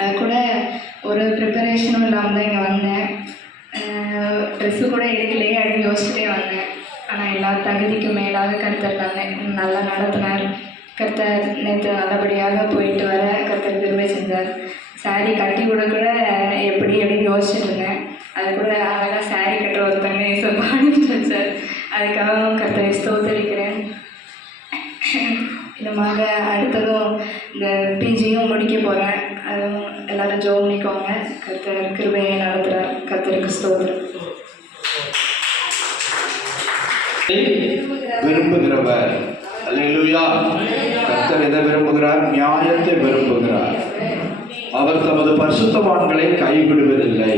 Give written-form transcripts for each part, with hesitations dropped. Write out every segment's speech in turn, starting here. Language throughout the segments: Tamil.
அது கூட ஒரு ப்ரிப்பரேஷனும் இல்லாமல் தான் இங்கே வந்தேன். ட்ரெஸ்ஸு கூட எடுக்கலையே அப்படின்னு யோசிச்சுட்டே வந்தேன். ஆனால் எல்லா தகுதிக்கும் மேலாக கர்த்தர் தானே நல்லா நடத்தினார். கர்த்தர் நேற்று நல்லபடியாக போயிட்டு வர கர்த்தர் கிருபை செஞ்சார். சாரீ கட்டி கூட எப்படி அப்படின்னு யோசிச்சுட்டு இருந்தேன். அது கூட அழகாக சாரீ கட்டுற ஒருத்தங்க பாடிட்டு வச்சார். அதுக்காகவும் கர்த்தரை ஸ்தோத்தரிக்கிறேன். இதுமாக அடுத்ததும் இந்த பிஜியும் முடிக்க போகிறேன். அதுவும் எல்லோரும் ஜோம் பண்ணிக்கோங்க. கர்த்தர் கிருபையை நடத்துகிறார். கர்த்தருக்கு ஸ்தோத்திரம். விரும்புகிறவர் அல்லேலூயா. கர்த்தர் எதை விரும்புகிறார்? நியாயத்தை விரும்புகிறார். அவர் தமது பரிசுத்தவான்களை கைவிடுவதில்லை.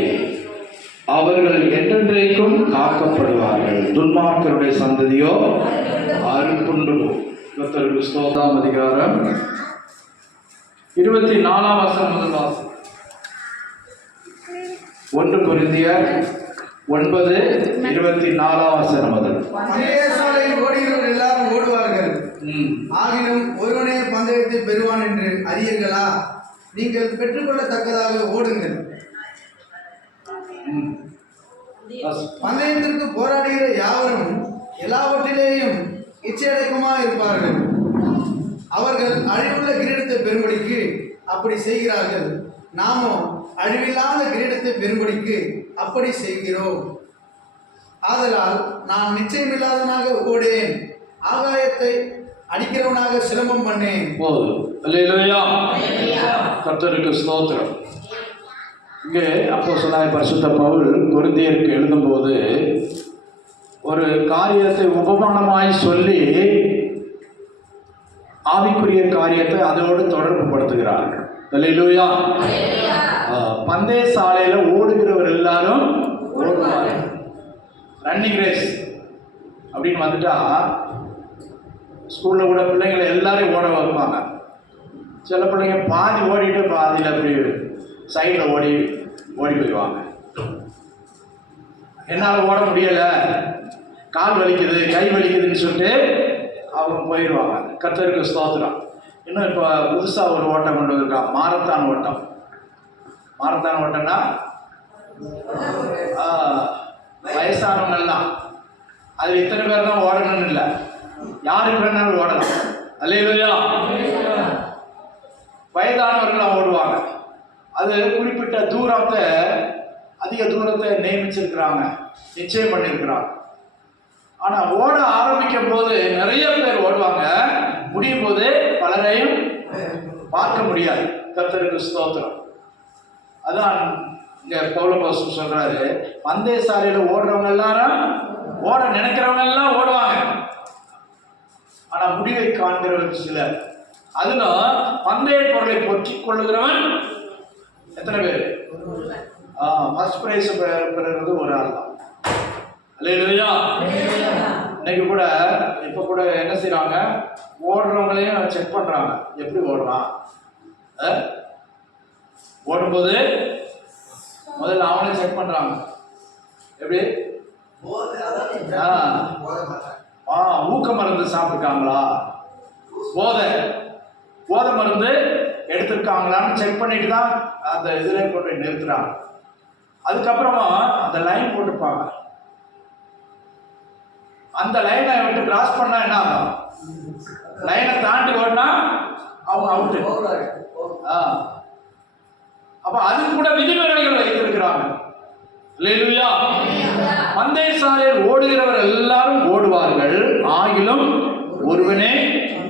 அவர்கள் என்றென்றைக்கும் காக்கப்படுவார்கள். துன்மார்க்கருடைய சந்ததியோ அறுப்புண்டு. கர்த்தருக்கு ஸ்தோத்திரம். அதிகாரம் 24 வசனம் முதல் வாசம். 1 கொரிந்தியர் 9:24 வசனம் முதல். பந்தயசாலையில் ஓடுகிறவர் எல்லாரும் ஓடுவார்கள், ஆகினும் ஒருவனே பந்தயத்தை பெறுவான் என்று அறியீர்களா? நீங்கள் பெற்றுக்கொள்ளத்தக்கதாக ஓடுங்கள். பந்தயத்திற்கு போராடுகிற யாவரும் எல்லாவற்றிலேயும் இச்சையடக்கமாக இருப்பார்கள். அவர்கள் அழிவுள்ள கிரீடத்தை பெறும்படிக்கு அப்படி செய்கிறார்கள். நாமோ அழிவில்லாத கிரீடத்தை பெறும்படிக்கு அப்படி செய்கிறோம். ஆதலால் நான் நிச்சயமில்லாதவனாக ஓடேன், ஆகாயத்தை அடிக்கிறவனாக சிலம்பம் பண்ணேன். கர்த்தருக்கு ஸ்தோத்திரம். இங்கே அப்போஸ்தலனாகிய பரிசுத்த பவுல் கொரிந்தியருக்கு எழுதும்போது ஒரு காரியத்தை உபமானமாய் சொல்லி ஆவிக்குரிய காரியத்தை அதோடு தொடர்பு படுத்துகிறார்கள். அல்லேலூயா. பந்தய சாலையில ஓடுகிறவர் எல்லாரும் ஓடுவார்கள். ரன்னிங் ரேஸ் அப்படின்னு வந்துட்டா ஸ்கூல்ல கூட பிள்ளைங்களை எல்லாரையும் ஓட வைப்பாங்க. சில பிள்ளைங்க பாதி ஓடிட்டு பாதியில் அப்படி சைடில் ஓடி போயிடுவாங்க. என்னால் ஓட முடியலை, கால் வலிக்குது, கை வலிக்குதுன்னு சொல்லிட்டு அவங்க போயிடுவாங்க. கர்த்தருக்கு ஸ்தோத்திரம். இன்னும் இப்போ புதுசாக ஒரு ஓட்டம் கொண்டு வந்திருக்காங்க, மாரத்தான் ஓட்டம். மாரத்தான் ஓட்டம்னா வயசானவங்கெல்லாம், அது இத்தனை பேர் தான் ஓடணும்னு இல்லை, யாருக்கு வேணாலும் ஓடலாம். அல்லேலூயா. வயதானவர்கள் ஓடுவாங்க. அது குறிப்பிட்ட தூரத்தை, அதிக தூரத்தை நியமிச்சிருக்கிறாங்க, நிச்சயம் பண்ணியிருக்கிறாங்க. ஆனால் ஓட ஆரம்பிக்கும் போது நிறைய பேர் ஓடுவாங்க, முடியும் போது பலரையும் பார்க்க முடியாது. கர்த்தருக்கு ஸ்தோத்திரம். அதான் இங்கே பவுலப்போஸ்தலன் சொல்றாரு, பந்தய சாலையில் ஓடுறவங்க எல்லாரும், ஓட நினைக்கிறவங்க எல்லாம் ஓடுவாங்க, ஆனால் முடிவை காண்கிறவர்கள் சிலர். அதுவும் பந்தய பொருளை பொற்றிக் கொள்ளுகிறவன் எத்தனை பேர்? ஃபர்ஸ்ட் பிரைஸ் பெறுறது ஒரு ஆள் தான். அல்லேலூயா. இன்னைக்கு கூட இப்போ கூட என்ன செய்யறாங்க, ஓடுறவங்களையும் செக் பண்றாங்க, எப்படி ஓடுறான். ஓடும்போது முதல்ல அவனையும் செக் பண்றாங்க, எப்படி ஊக்க மருந்து சாப்பிட்டுருக்காங்களா, போதை மருந்து எடுத்திருக்காங்களான்னு செக் பண்ணிட்டு தான் அந்த இதுல கொண்டு போய் நிறுத்துறாங்க. அதுக்கப்புறமா அந்த லைன் போட்டுப்பாங்க. அந்த லைனை விட்டு கிராஸ் பண்ணா என்ன ஆகும்? லைனை தாண்டி ஓடினா அவங்க அவுட்டு. அப்ப அது கூட விதிமுறைகள் வைத்திருக்கிறாங்க. அல்லேலூயா. பந்தய சாலையில் ஓடுகிறவர் எல்லாரும் ஓடுவார்கள், ஆகிலும் ஒருவனே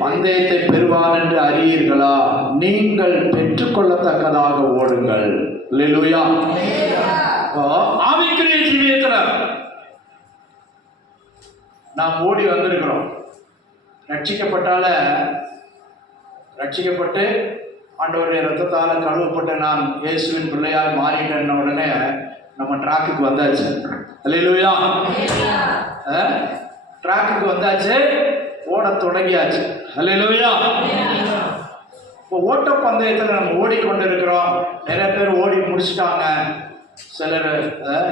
பந்தயத்தை பெறுவான் என்று அறியீர்களா? நீங்கள் பெற்றுக்கொள்ளத்தக்கதாக ஓடுங்கள். அல்லேலூயா. ஆவிக்குரிய ஜீவியத்துல நாம் ஓடி வந்திருக்கிறோம். ரட்சிக்கப்பட்டு ஆண்டவருடைய ரத்தத்தால கழுவப்பட்ட நான் இயேசுவின் பிள்ளையாய் மாறிட்டேன்ன உடனே நம்ம ட்ராக்குக்கு வந்தாச்சு. அல்லேலூயா. ட்ராக்குக்கு வந்தாச்சு, ஓட தொடங்கியாச்சு. அல்லேலூயா. இப்போ ஓட்ட பந்தயத்தில் நம்ம ஓடிக்கொண்டிருக்கிறோம். நிறைய பேர் ஓடி முடிச்சுட்டாங்க. சிலர்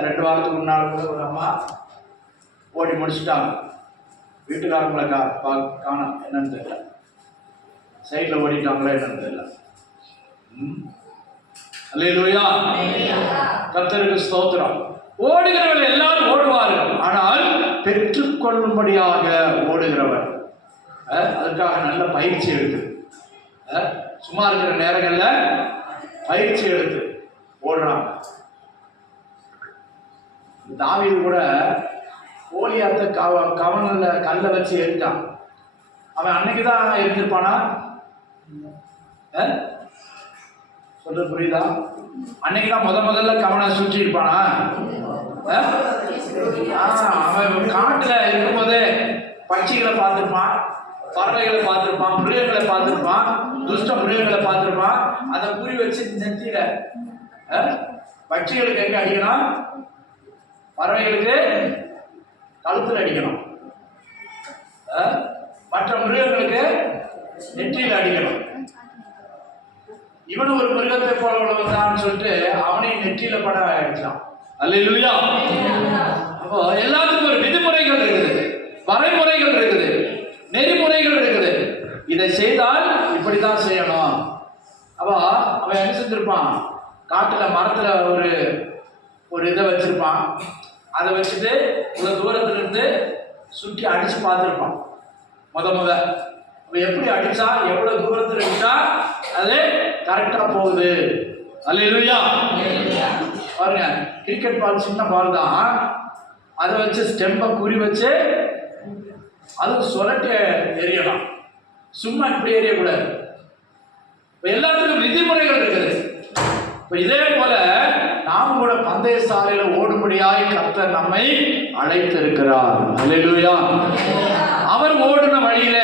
2 வாரத்துக்கு முன்னால் கூட ஒரு அம்மா ஓடி முடிச்சுட்டாங்க. வீட்டுக்காரங்களை காணோம், என்னன்னு தெரியல, சைடில் ஓடிட்டாங்களா என்னன்னு தெரியல. அல்லேலூயா. கர்த்தருக்கு ஸ்தோத்திரம். ஓடுகிறவர்கள் எல்லாரும் ஓடுவார்கள், ஆனால் பெற்றுக்கொள்ளும்படியாக ஓடுகிறவர் அதற்காக நல்ல பயிற்சி எடுத்து சும்மா இருக்கிற நேரங்கள்ல பயிற்சி எடுத்து ஓடுறாங்க. தாவீது கூட கோலியாத்தை கவனில் கல்லை வச்சு எரிஞ்சான். அவன் அன்னைக்கு தான் எரிஞ்சிருப்பானா? சொல்றது புரியுதா? அன்னைக்கு தான் முதல்ல கவனை சுற்றி இருப்பானா? அவன் காட்டுல இருக்கும்போதே பட்சிகளை பார்த்துருப்பான், பறவைகளை பார்த்துருப்பான், மிருகங்களை பார்த்துருப்பான், துஷ்ட மிருகங்களை பார்த்துருப்பான். அதை குறி வச்சு நெத்தியில பட்சிகளுக்கு எங்க அடிக்கணும்? பறவைகளுக்கு கழுத்தில் அடிக்கணும். மற்ற மிருகங்களுக்கு நெற்றியில் அடிக்கணும். இவனும் ஒரு மிருகத்தை போல உள்ளவன் சொல்லிட்டு அவனையும் நெற்றியில பட அடிச்சான். அல்லேலூயா. அப்போ எல்லாத்துக்கும் ஒரு விதிமுறைகள் இருக்குது, வரைமுறைகள் இருக்குது, நெறிமுறைகள் இருக்குது. இதை செய்தால் இப்படிதான் செய்யணும். அப்போ அவன் என்ன செஞ்சிருப்பான்? காட்டுல மரத்துல ஒரு இதை வச்சிருப்பான். அதை வச்சுட்டு இவ்வளவு தூரத்துல இருந்து சுற்றி அடிச்சு பார்த்துருப்பான். முத எப்படி அடிச்சா, எவ்வளவு தூரத்துல அடிச்சா அது கரெக்டா போகுது. அல்லேலூயா. பாருங்க, கிரிக்கெட் பால் சின்ன பால் தான், அதை வச்சு ஸ்டெம்பை குறி வச்சு அது சுரட்டி எறியலாம். சும்மா இப்படி எறியக்கூடாது. எல்லாத்துக்கும் விதிமுறைகள் இருக்குது. இதே போல நாம் கூட பந்தய சாலையில ஓடும்படியாய் கர்த்தர் நம்மை அழைத்திருக்கிறார். அல்லேலூயா. அவர் ஓடின வழியில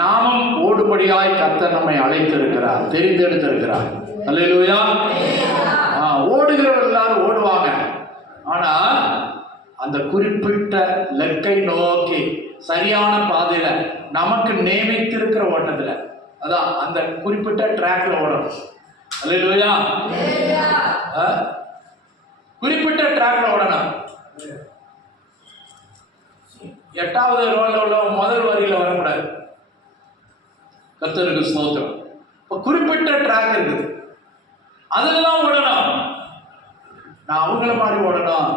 நாமும் ஓடும்படியாய் கர்த்தர் நம்மை அழைத்திருக்கிறார், தெரிந்தெடுத்திருக்கிறார். அல்லேலூயா. ஓடுகிறவர்கள் எல்லாரும் ஓடுவாங்க, ஆனா அந்த குறிப்பிட்ட லெக்கை நோக்கி சரியான பாதையில நமக்கு நியமித்திருக்கிற ஓட்டத்துல, அதான் அந்த குறிப்பிட்ட டிராக்ல ஓடணும். அல்லேலூயா. குறிப்பிட்ட டிராக்ல ஓடணும். 8வது ரோல்ல உள்ள முதல் வரியில வரக்கூடாது. கர்த்தருக்கு ஸ்தோத்திரம். இப்ப குறிப்பிட்ட டிராக் இருக்குது, அதுலதான் ஓடணும். நான் அவங்கள மாதிரி ஓடணும்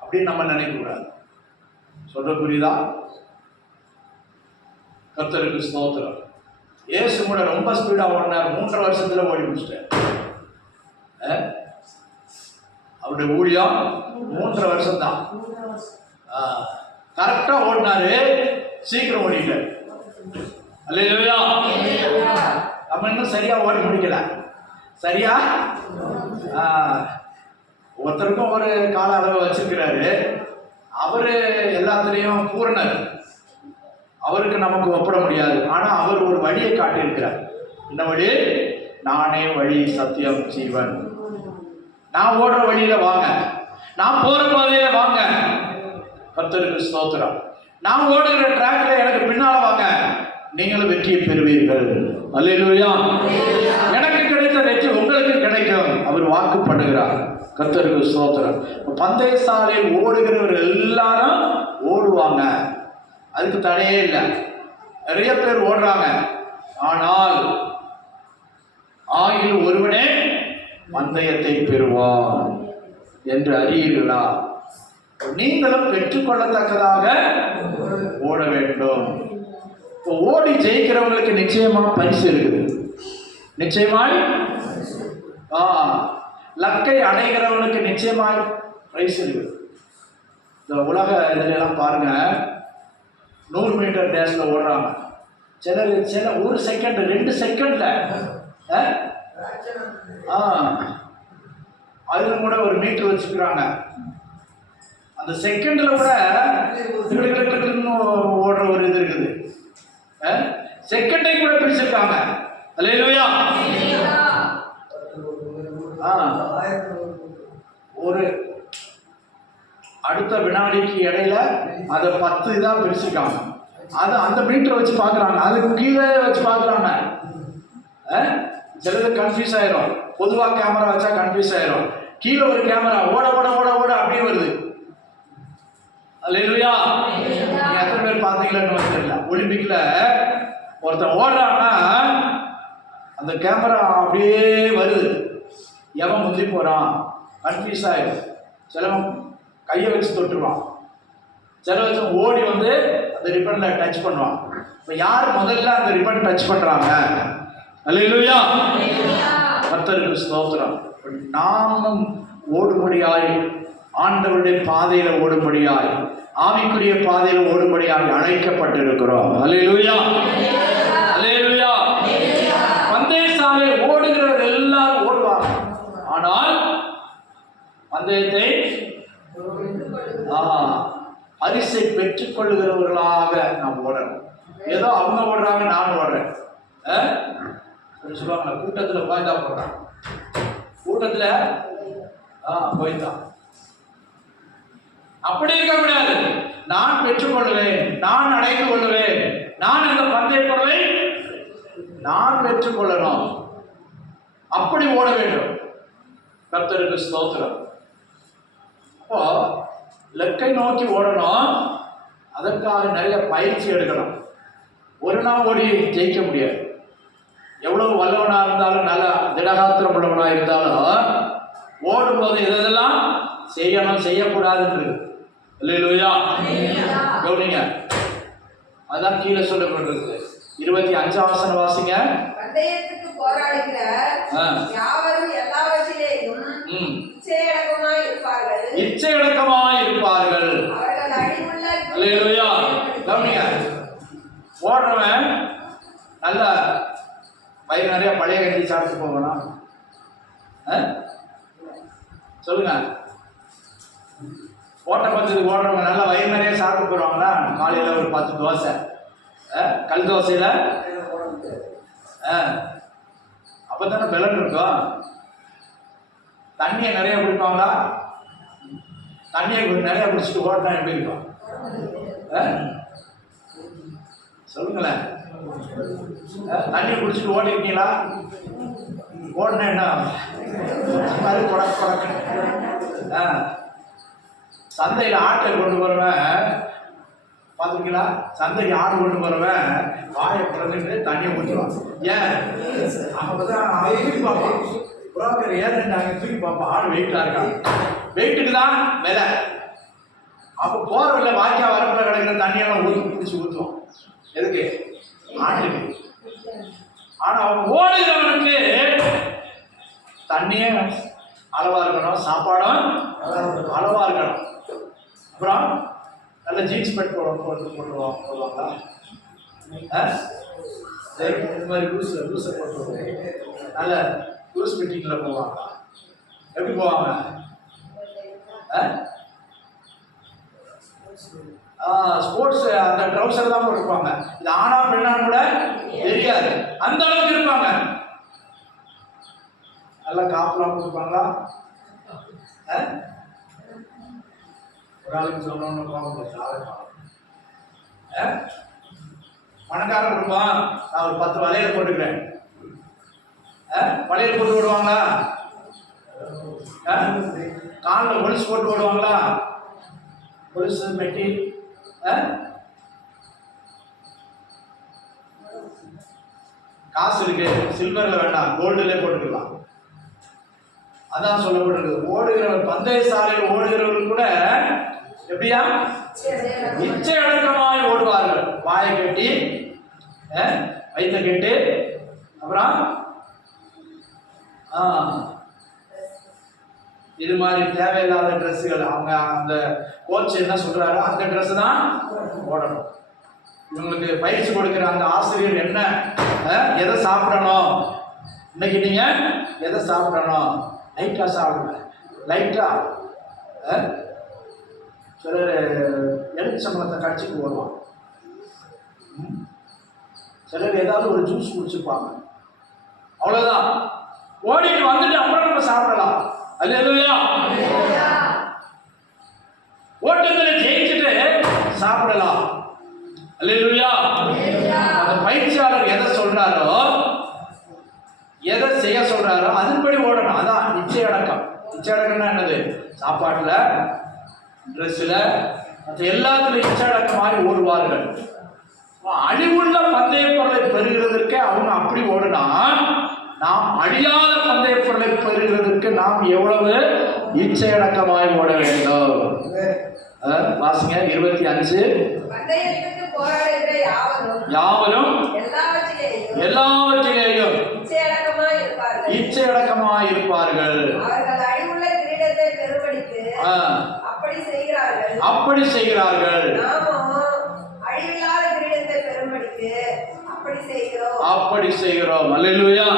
அப்படின்னு நம்ம நினைக்க கூடாது. சொல்ற புரியுதா? கர்த்தருக்கு ஸ்தோத்திரம். இயேசு கூட ரொம்ப ஸ்பீடா ஓடினார். 3 வருஷத்துல ஓடி முடிச்சிட்டார். அவருடைய ஊழியம் 3 வருஷம் தான். கரெக்டா ஓடினாரு, சீக்கிரம் ஓடிட்டார். அல்லேலூயா. நம்ம இன்னும் சரியா ஓடி முடிக்கல. சரியா? ஒருத்தருக்கும் ஒரு கால அளவு வச்சிருக்கிறாரு. அவரு எல்லாத்துலேயும் பூரணர், அவருக்கு நமக்கு ஒப்பிட முடியாது. ஆனா அவர் ஒரு வழியை காட்டியிருக்கிறார். என்ன வழி? நானே வழி, சத்தியம், ஜீவன். நான் ஓடுற வழியில வாங்க, நான் போற பாதையில வாங்க. கர்த்தருக்கு ஸ்தோத்திரம். நான் ஓடுகிற டிராக்ல எனக்கு பின்னால வாங்க, நீங்களும் வெற்றியை பெறுவீர்கள். அல்லேலூயா. எனக்கு கிடைத்த வெற்றி உங்களுக்கு கிடைக்கும், அவர் வாக்கு பண்ணுகிறார். கர்த்தருக்கு ஸ்தோத்திரம். பந்தய சாலையில் ஓடுகிறவர்கள் எல்லாரும் ஓடுவாங்க, அதுக்கு தடையே இல்லை. நிறைய பேர் ஓடுறாங்க, ஆனால் ஆகிலும் ஒருவனே பந்தயத்தை பெறுவான் என்று அறியீர்களா? நீங்களும் பெற்றுக்கொள்ளத்தக்கதாக ஓட வேண்டும். ஓடி ஜெயிக்கிறவங்களுக்கு நிச்சயமா பரிசு இருக்குது. நிச்சயமாய் லக்கை அடைகிறவனுக்கு நிச்சயமாய் பிரைஸ் இருக்குது. இந்த உலக இதுல எல்லாம் பாருங்க, 100 மீட்டர் டேஸ்ல ஓடுறாங்க. சில 1 செகண்ட் 2 செகண்ட்ல அதுல கூட ஒரு மீட்டர் வச்சுக்கிறாங்க. அந்த செகண்ட்ல கூட ஓடுற ஒரு இது இருக்குது. செகண்டை கூட பிடிச்சிருக்காங்க. அல்லேலூயா. ஒரு அடுத்த வினாடிக்கு இடையில அதை 10 இதா பிரிச்சிருக்காங்க. அது அந்த மீட்டரை வச்சு பார்க்குறாங்க, அதுக்கு கீழே வச்சு பார்க்குறாங்க. சிலது கன்ஃபியூஸ் ஆயிரும். பொதுவாக கேமரா வச்சா கன்ஃபியூஸ் ஆயிரும். கீழே ஒரு கேமரா ஓட ஓட ஓட ஓட அப்படியே வருது. அல்லேலூயா. நீங்க எத்தனை பேர் பார்த்தீங்களான்னு தெரியல. ஒலிம்பிக்ல ஒருத்தன் ஓடுறான்னா அந்த கேமரா அப்படியே வருது. எவன் முந்தி போகிறான் கன்ஃபியூஸ் ஆகிடும். சிலவன் கையை வச்சு தொட்டுருவான், சில வச்சு ஓடி வந்து அந்த ரிப்பனில் டச் பண்ணுவான். இப்போ யார் முதல்ல அந்த ரிப்பன் டச் பண்ணுறாங்க? அல்லேலூயா, கர்த்தருக்கு ஸ்தோத்திரம். நாமும் ஓடும்படியாய், ஆண்டவருடைய பாதையில் ஓடும்படியாய், ஆவிக்குரிய பாதையில் ஓடும்படியாய் அழைக்கப்பட்டிருக்கிறோம். அல்லேலூயா, அல்லேலூயா. பந்தய சாலை ஓடுகிறவர் எல்லாரும் ஓடுவாங்க, ஆனால் பந்தயத்தை பரிசை பெற்றுக் கொள்ளுகிறவர்களாக நாம் ஓடணும். ஏதோ அவங்க ஓடுறாங்க நான் ஓடுறேன் சொல்லுவாங்க, கூட்டத்தில் போய்தா போடுறான், கூட்டத்தில் போய்தான். அப்படி இருக்க முடியாது. நான் பெற்றுக்கொள்வேன், நான் அடைந்து கொள்வேன், நான் அந்த பந்தய பொருளை நான் பெற்றுக்கொள்ளணும், அப்படி ஓட வேண்டும். கர்த்தருக்கு ஸ்தோத்திரம். அப்போ லக்கை நோக்கி ஓடணும், அதற்காக நிறைய பயிற்சி எடுக்கணும். ஒரு நாள் ஓடி ஜெயிக்க முடியாது. எவ்வளவு வல்லவனா இருந்தாலும், நல்ல திடகாத்திரம் உள்ளவனா இருந்தாலும், ஓடும்போது இதெல்லாம் செய்யணும் செய்யக்கூடாதுன்றது. அல்லேலூயா, கவனிங்க. அதான் கீழே சொல்லப்பட்டிருக்கு. 25ஆம் வசனம் வாசிங்க. பந்தயத்துக்கு போராடுகிற யாவரும் எல்லாவற்றிலேயும் இச்சையடக்கமாய் இருப்பார்கள். அவர்கள் அடிமுள்ள. அல்லேலூயா, கவனிங்க. ஓடுறவன் நல்ல வயிறு நிறைய பழைய கட்டி சாப்பிட்டு போகணும். சொல்லுங்க, ஓட்டப்பந்தயத்துக்கு ஓடுறவங்க நல்லா வயிறு நிறைய சாப்பிட்டு போடுவாங்களா? காலையில் ஒரு 10 தோசை, கல் தோசையில் அப்பதானே பலன் இருக்கும். தண்ணியை நிறைய குடிப்பாங்களா? தண்ணியை நிறைய குடிச்சிட்டு ஓட்டினா எப்படி இருக்கும்? சொல்லுங்களேன். தண்ணி குடிச்சிட்டு ஓடி இருக்கீங்களா? ஓடினா என்ன கொடக்கு. சந்தையில் ஆட்டை கொண்டு போறவன் பார்த்துருக்கீங்களா? சந்தைக்கு ஆடு கொண்டு போறவன் வாயை பிறந்துட்டு தண்ணியை ஊற்றுவான். ஏன்? அப்பதான் தூக்கி பார்ப்பான். புறாக்கர் ஏறிட்டாங்க, தூக்கி பார்ப்பான். ஆடு வெயிட்டா இருக்கான், வெயிட்டுக்கு தான் விலை. அப்போ போறவில்லை, வாக்கியா வரப்புல கிடக்கிற தண்ணியெல்லாம் பிடிச்சி ஊற்றுவான். எதுக்கு? ஆட்டுக்கு. ஆனா அவன் ஓடுகிறவனுக்கு தண்ணியே அளவா இருக்கணும், சாப்பாடும் அளவா இருக்கணும். அப்புறம் நல்ல ஜீன்ஸ் பேண்ட் போடுவாங்களா? இந்த மாதிரி லூஸை போட்டு நல்ல லூஸ் மீட்டிங்கில் போவாங்க. எப்படி போவாங்க? ஸ்போர்ட்ஸ் அந்த ட்ரௌசர் தான் போட்டுருப்பாங்க. இது ஆனா பெண்ணான்னு கூட தெரியாது, அந்த அளவுக்கு இருப்பாங்க. நல்லா காப்புலாம் போட்டுருப்பாங்களா? ஒரு ஆளுக்கு சொல்லணும்னு பணக்காரன் கொடுப்பான், நான் ஒரு 10 வளையல் போட்டுக்கிறேன். வளையல் போட்டு விடுவாங்களா? காலில் கொலுசு போட்டு விடுவாங்களா? கொலுசு மெட்டி காசு இருக்கு, சில்வர்ல வேண்டாம், கோல்டுல போட்டுக்கலாம். அதான் சொல்லப்பட்டிருக்கு. ஓடுகிறவர், பந்தய சாலையில் ஓடுகிறவர்கள் கூட எப்படியா இச்சை அடக்கமாய் ஓடுவார்கள். வாயை கட்டி, வயிற்ற கட்டு, அப்புறம் இது மாதிரி தேவையில்லாத ட்ரெஸ்ஸுகள், அவங்க அந்த கோச் என்ன சொல்றாரோ அந்த ட்ரெஸ் தான் ஓடணும். இவங்களுக்கு பயிற்சி கொடுக்கிற அந்த ஆசிரியர் என்ன, எதை சாப்பிடணும், இன்னைக்கு நீங்க எதை சாப்பிடணும், லைட்டா சாப்பிடுங்க, லைட்டா. சிலர் எலுமிச்சம்பழத்தை கடிச்சிட்டு வருவாங்க, சிலர் ஏதாவது ஒரு ஜூஸ் குடிச்சுப்பாங்க, அவ்வளவுதான். ஓடிட்டு வந்துட்டு அப்புறம் நம்ம சாப்பிடலாம். அல்லேலூயா. ஓட்டத்தில் ஜெயிச்சுட்டு சாப்பிடலாம். அல்லேலூயா. அந்த பயிற்சியாளர் எதை சொல்றாரோ, எதை செய்ய சொல்றாரோ அதன்படி ஓடணும். அதான் இச்சை அடக்கம். இச்சை அடக்கம்னா என்னது? சாப்பாட்டுல, ட்ரெஸ்ல, எல்லாத்துலையும் இச்சை அடக்கம் மாதிரி ஓடுவார்கள். அழிவுள்ள பந்தய பொருளை பெறுகிறதற்கு அவங்க அப்படி ஓடுனா, நாம் அழியாத பந்தய பொருளை பெறுகிறதற்கு எவ்வளவு இச்சையடக்கமாய் ஓட வேண்டும். வாசிங்க 25. பந்தயத்துக்கு போராடுகிற யாவரும் எல்லாவற்றிலேயும் இச்சையடக்கமாய் இருப்பார்கள். அவர்கள் அழிவுள்ள கிரீடத்தை பெறும்படிக்கு அப்படி செய்கிறார்கள். நாமோ அழிவில்லாத கிரீடத்தை பெறும்படிக்கு அப்படி செய்கிறோம். அல்லேலூயா.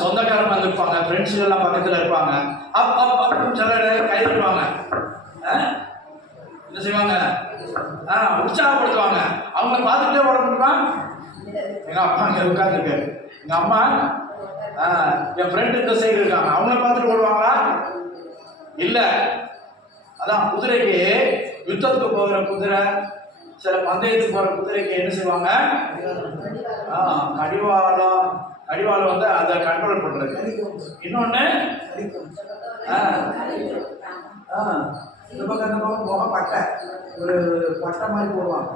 சொந்தக்காரங்க வந்திருப்பாங்க, ஃப்ரெண்ட்ஸ் எல்லாம் பக்கத்துல இருப்பாங்க, சிலர் கை விடுவாங்க, என்ன செய்வாங்க, உற்சாகப்படுத்துவாங்க. அவங்க பார்த்துட்டே ஓட முடியுமா? எங்க அப்பா அங்க உட்கார்ந்துருக்காரு, எங்க அம்மா என் ஃப்ரெண்டு இந்த சைடு இருக்காங்க, அவங்கள பார்த்துட்டு ஓடுவாங்களா? இல்ல. அதான் குதிரைக்கு, யுத்தத்துக்கு போகிற குதிரை, சில பந்தயத்துக்கு போற குதிரைக்கு என்ன செய்வாங்க? கடிவாளம் வந்து அதை கண்ட்ரோல் பண்றது. இன்னொன்னு இந்த பக்கம் அந்த பக்கம் போக பட்டை, ஒரு பட்டை மாதிரி போடுவாங்க.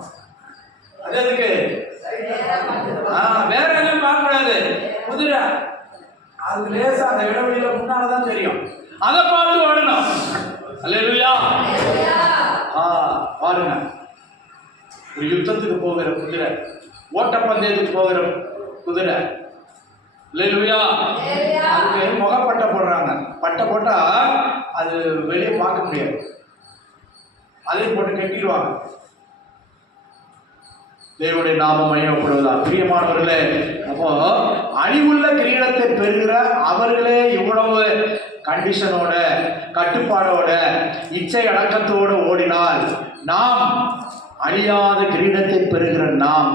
அது எதுக்கு? வேற எதுவும் பார்க்க கூடாது. குதிரை அது லேசா அந்த இடைவெளியில முன்னாலதான் தெரியும், அதை பார்த்து ஓடணும். அல்லேலூயா. பாருங்க, ஒரு யுத்தத்துக்கு போகிற குதிரை, ஓட்டப்பந்தயத்துக்கு போகிற குதிரை, அல்லேலூயா, அதுக்கு முகப்பட்டை போடுறாங்க. பட்டை போட்டா அது வெளியே பார்க்க முடியாது, அதையும் போட்டு கட்டிடுவாங்க. தேவனுடைய நாமம் மகிமைப்படுவதா. பிரியமானவர்களே, அப்போ அழிவுள்ள கிரீடத்தை பெறுகிற அவர்களே இவ்வளவு கண்டிஷனோட, கட்டுப்பாடோட, இச்சை அடக்கத்தோடு ஓடினால், நாம் அழியாத கிரீடத்தை பெறுகிற நாம்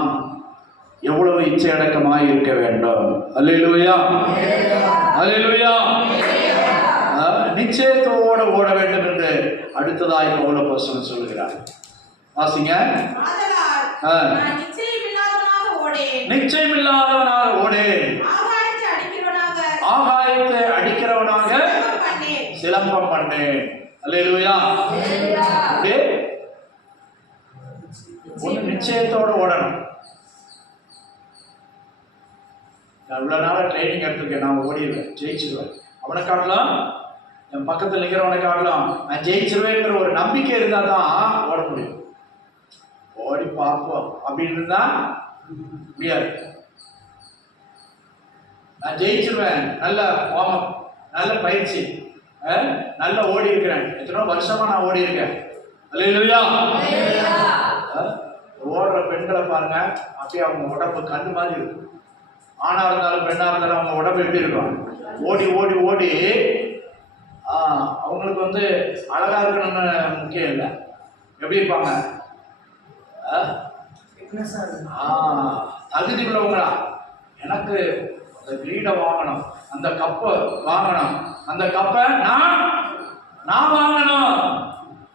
எவ்வளவு இச்சை அடக்கமாய் இருக்க வேண்டும். அல்லேலூயா, அல்லேலூயா. நிச்சயத்தோடு ஓட வேண்டும் என்று அடுத்ததாய் பவுல் அப்போஸ்தலன் சொல்கிறார். வாசிங்க. நிச்சயமில்லாதவனாக ஓடேன், ஆகாயத்தை அடிக்கிறவனாக சிலம்பம் பண்ணேன். அல்லேலூயா. ஒன்று நிச்சயத்தோடு ஓடணும். இவ்வளவு நாள ட்ரைனிங் எடுத்துருக்கேன், நான் ஓடிடுவேன், ஜெயிச்சிருவேன். அவனை காட்டலாம், என் பக்கத்தில் நிற்கிறவனை காட்டலாம், நான் ஜெயிச்சிருவேன்ற ஒரு நம்பிக்கை இருந்தால் தான் ஓட முடியும். ஓடி பார்ப்போம் அப்படின்னு இருந்தா முடியாது. நான் ஜெயிச்சிருவேன், நல்ல வார்ம், நல்ல பயிற்சி, நல்ல ஓடி இருக்கிறேன், எத்தனோ வருஷமா நான் ஓடி இருக்கேன். அல்லேலூயா. ஓடுற பெண்களை பாருங்க, அப்படியே அவங்க உடம்பு கண்ணு மாதிரி இருக்கும். ஆணா இருந்தாலும் பெண்ணா இருந்தாலும் அவங்க உடம்பு எப்படி இருக்கும்? ஓடி ஓடி ஓடி அவங்களுக்கு வந்து அழகா இருக்கணும்னு முக்கியம் இல்லை, எப்படி இருப்பாங்க? தகுதி உள்ளவங்களா, எனக்கு அந்த கிரீடம் வாங்கணும், அந்த கப்பை வாங்கணும், அந்த கப்பை நான் வாங்கணும்.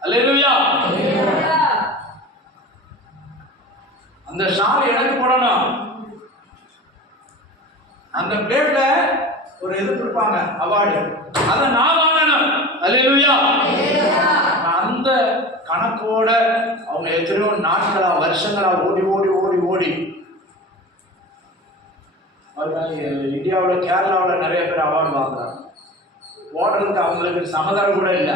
அல்லேலூயா. அந்த ஷால் எனக்கு போடணும், அந்த பிளேட்ல ஒரு இது கொடுப்பாங்க அவார்டு, அதை நான் வாங்கணும். அல்லேலூயா. அந்த கணக்கோட அவங்க எத்தனையோ நாட்களா வருஷங்களா ஓடி ஓடி ஓடி ஓடி இந்தியாவில் கேரளாவில் நிறைய பேர் அவார்டு வாங்குறாங்க. ஓடுறதுக்கு அவங்களுக்கு சமதரம் கூட இல்லை,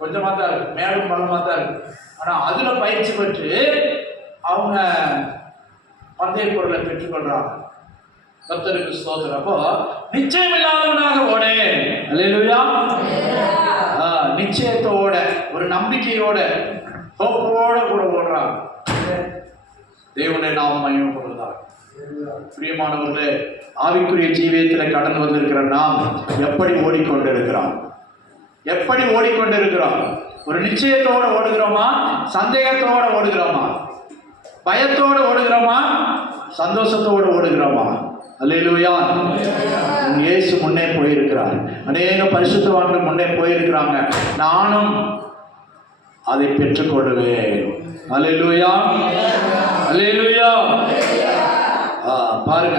கொஞ்சமாக தான் இருக்கு, மேலும் பலமாக தான் இருக்கு. ஆனால் அதில் பயிற்சி பெற்று அவங்க பந்தய பொருளை பெற்றுக்கொள்றாங்க. கர்த்தருக்கு ஸ்தோத்திரம். அப்போ நிச்சயம் இல்லாதவனாக ஓடே. அல்லேலூயா. நிச்சயத்தோட, ஒரு நம்பிக்கையோட, ஹோப்போட கூட ஓடுறாங்க. தேவனுடைய நாமம் மகிமைப்படுவதாக. பிரியமானவர்களே, ஆவிக்குரிய ஜீவியத்தில் கடந்து வந்திருக்கிற நாம் எப்படி ஓடிக்கொண்டிருக்கிறோம்? எப்படி ஓடிக்கொண்டிருக்கிறோம்? ஒரு நிச்சயத்தோட ஓடுகிறோமா? சந்தேகத்தோட ஓடுகிறோமா? பயத்தோட ஓடுகிறோமா? சந்தோஷத்தோடு ஓடுகிறோமா? அல்லேலூயா. இயேசு முன்னே போயிருக்கிறார், அநேக பரிசுத்தவான்கள் முன்னே போயிருக்கிறாங்க, நானும் அதை பெற்றுக்கொள்வேன். அல்லேலூயா, அல்லேலூயா. பாருங்க,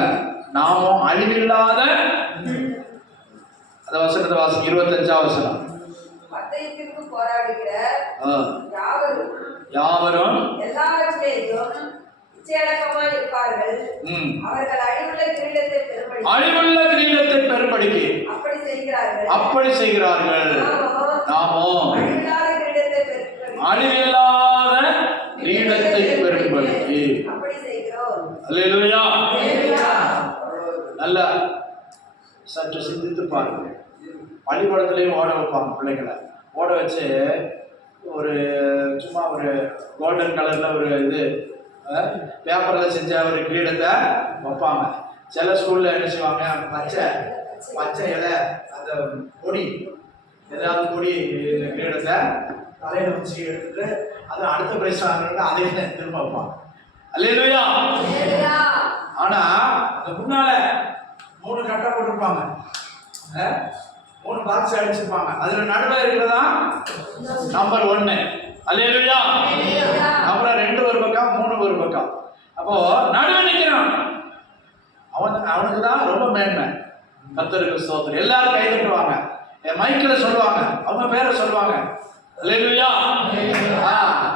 நாமும் அழிவில்லாத, அந்த வசனத்தை வாசி, 25ஆம் வசனம். பந்தயத்திற்கு போராடுகிற யாவரும் எல்லாவற்றிலேயும் இச்சையடக்கமாய் இருப்பார்கள். அவர்கள் அழிவுள்ள கிரீடத்தை பெறும்படிக்கு அப்படி செய்கிறார்கள் அப்படி செய்கிறார்கள். நாமோ அழிவில்லாத கிரீடத்தை பெறும்படி அழிவில்லாத கிரீடத்தை பெறும்படி அப்படி செய்கிறோம். அல்லேலூயா. அல்லேலூயா. நல்லா சற்று சிந்தித்து பாருங்க. பள்ளிக்கூடத்துலேயும் ஓட வைப்பாங்க பிள்ளைங்களை. ஓட வச்சு ஒரு சும்மா ஒரு கோல்டன் கலரில் ஒரு இது பேப்பரில் செஞ்ச ஒரு கிரீடத்தை வைப்பாங்க. சில ஸ்கூலில் என்ன செய்வாங்க, பச்சை இலை அந்த பொடி ஏதாவது பொடி கிரீடத்தை தலையில் வச்சு எடுத்துட்டு அது அடுத்த பிரைஸ் வாங்கிட்டு அதே திரும்ப வைப்பாங்க. அல்லேலூயா. அல்லேலூயா. ஆனால் அந்த முன்னால 3 கட்டை போட்டிருப்பாங்க, 3 பாக்ஸ் அடிச்சிருப்பாங்க. அதுல நடுவில் இருக்கிறதா நம்பர் 1. அல்லேலூயா. அப்புறம் 2 ஒரு பக்கம், 3 ஒரு பக்கம். அப்போ நடுவில் நிற்கிறான் அவனுக்கு தான் ரொம்ப மேன்மை. கர்த்தருக்கு ஸ்தோத்திரம். எல்லாரும் கை தட்டுவாங்க, மைக்கில் சொல்லுவாங்க, அவங்க பேரை சொல்லுவாங்க. அல்லேலூயா.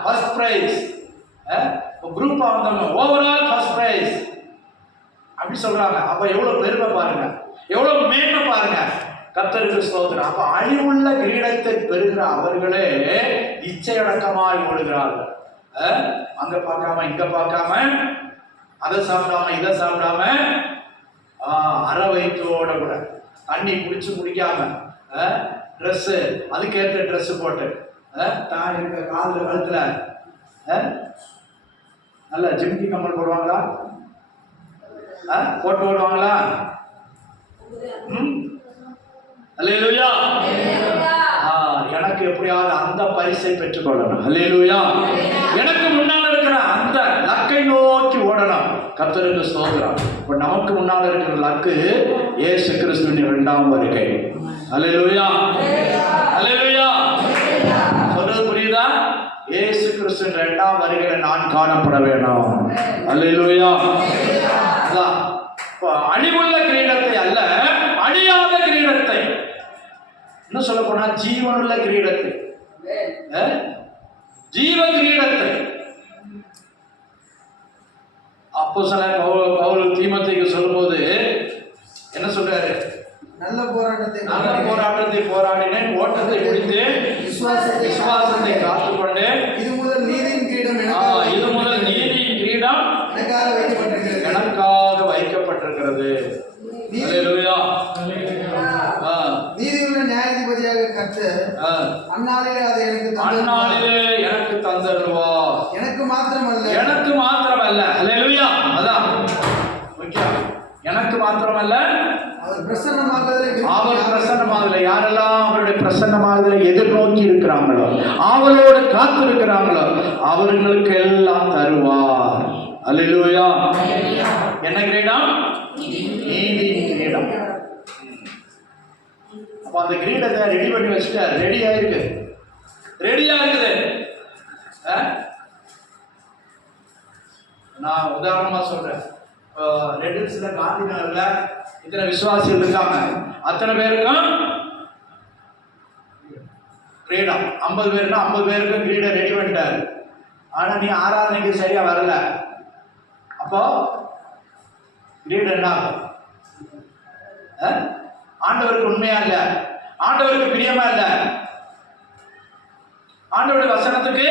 ஃபர்ஸ்ட் பிரைஸ், குரூப்பா வந்தவங்க ஓவரால் ஃபர்ஸ்ட் பிரைஸ் அப்படி சொல்றாங்க. அப்ப எவ்வளவு பெருமை பாருங்க, எவ்வளவு மேன்மை பாருங்க. கர்த்தருக்கு ஸ்தோத்திரம். அப்ப அழிவுள்ள கிரீடத்தை பெறுகிற அவர்களே இச்சையடக்கமாய் ஓடுகிறார்கள். அங்க பார்க்காம இங்க பார்க்காம, அதை சாப்பிடாம இதை சாப்பிடாம, அற வயிற்றோட கூட தண்ணி குடிச்சு குடிக்காம, ட்ரெஸ் அதுக்கேற்ற ட்ரெஸ் போட்டு, தான் இருக்க காலில் கழுத்துல நல்ல ஜிம்கி கம்மல் போடுவாங்களா, போட்டு ஓடுவாங்களா? அல்லேலூயா. எனக்கு எப்படியாவது அந்த பரிசை பெற்றுக்கொள்ளணும். அல்லேலூயா. எனக்கு முன்னால் இருக்கிற அந்த லக்கை நோக்கி ஓடணும். கர்த்தருக்கு ஸ்தோத்திரம். இப்ப நமக்கு முன்னால் இருக்கிற லக்கு இயேசு கிறிஸ்துவின் 2ஆம் வருகை. அல்லேலூயா. அல்லேலூயா. சொல்றது புரியுதா? இயேசு கிறிஸ்துவின் 2ஆம் வருகையில நான் காணப்பட வேணும். அல்லேலூயா. அழிவுள்ள கிரீடத்தை அல்ல, அழியாத கிரீடத்தை, இன்னும் சொல்ல போனா ஜீவனுள்ள கிரீடத்தை, ஜீவ கிரீடத்தை. அப்போஸ்தலன் பவுல் தீமோத்தேயுக்கு சொல்லும்போது என்ன சொல்றாரு? நல்ல போராட்டத்தை போராடினேன், ஓட்டத்தை முடித்தேன், விசுவாசத்தை காத்துக்கொண்டேன். இது முதல் நீதியின் கிரீடம் எனக்காக வைக்கப்பட்டிருக்கிறது. அல்லேலூயா. நீதியுள்ள நியாயாதிபதியாக கர்த்தர் அந்நாளிலே அதை எனக்கு தந்தருவார். எனக்கு மாத்திரமல்ல. அல்லேலூயா. அதான் முக்கியம். எனக்கு மாத்திரமல்ல, அவர் பிரசன்னமாகல. யாரெல்லாம் அவருடைய பிரசன்னமாகல எதிர்நோக்கி இருக்கிறாங்களோ, அவளோடு காத்து இருக்கிறாங்களோ, அவர்களுக்கு எல்லாம் தருவார். அல்லேலூயா. என்ன கிரீடம்? நீதி கிரீடம். அப்ப அந்த கிரீடத்தை ரெடி பண்ணி வச்சுட்டார். ரெடியா இருக்குது. நான் உதாரணமா சொல்றேன். ரெட் ஹில்ஸ்ல காந்தி நகர்ல இத்தனை விசுவாசிகள் இருக்காங்க. அத்தனை பேருக்கும் கிரீடம் 50 பேருன்னா 50 பேருக்கும் கிரீடம் ரெடி பண்ணிட்டாரு. ஆனா நீ ஆராதனைக்கு சரியா வரல, அப்போ கிரீடம் என்ன ஆகும்? ஆண்டவருக்கு உண்மையா இல்ல, ஆண்டவருக்கு பிரியமா இல்ல, ஆண்டவருடைய வசனத்துக்கு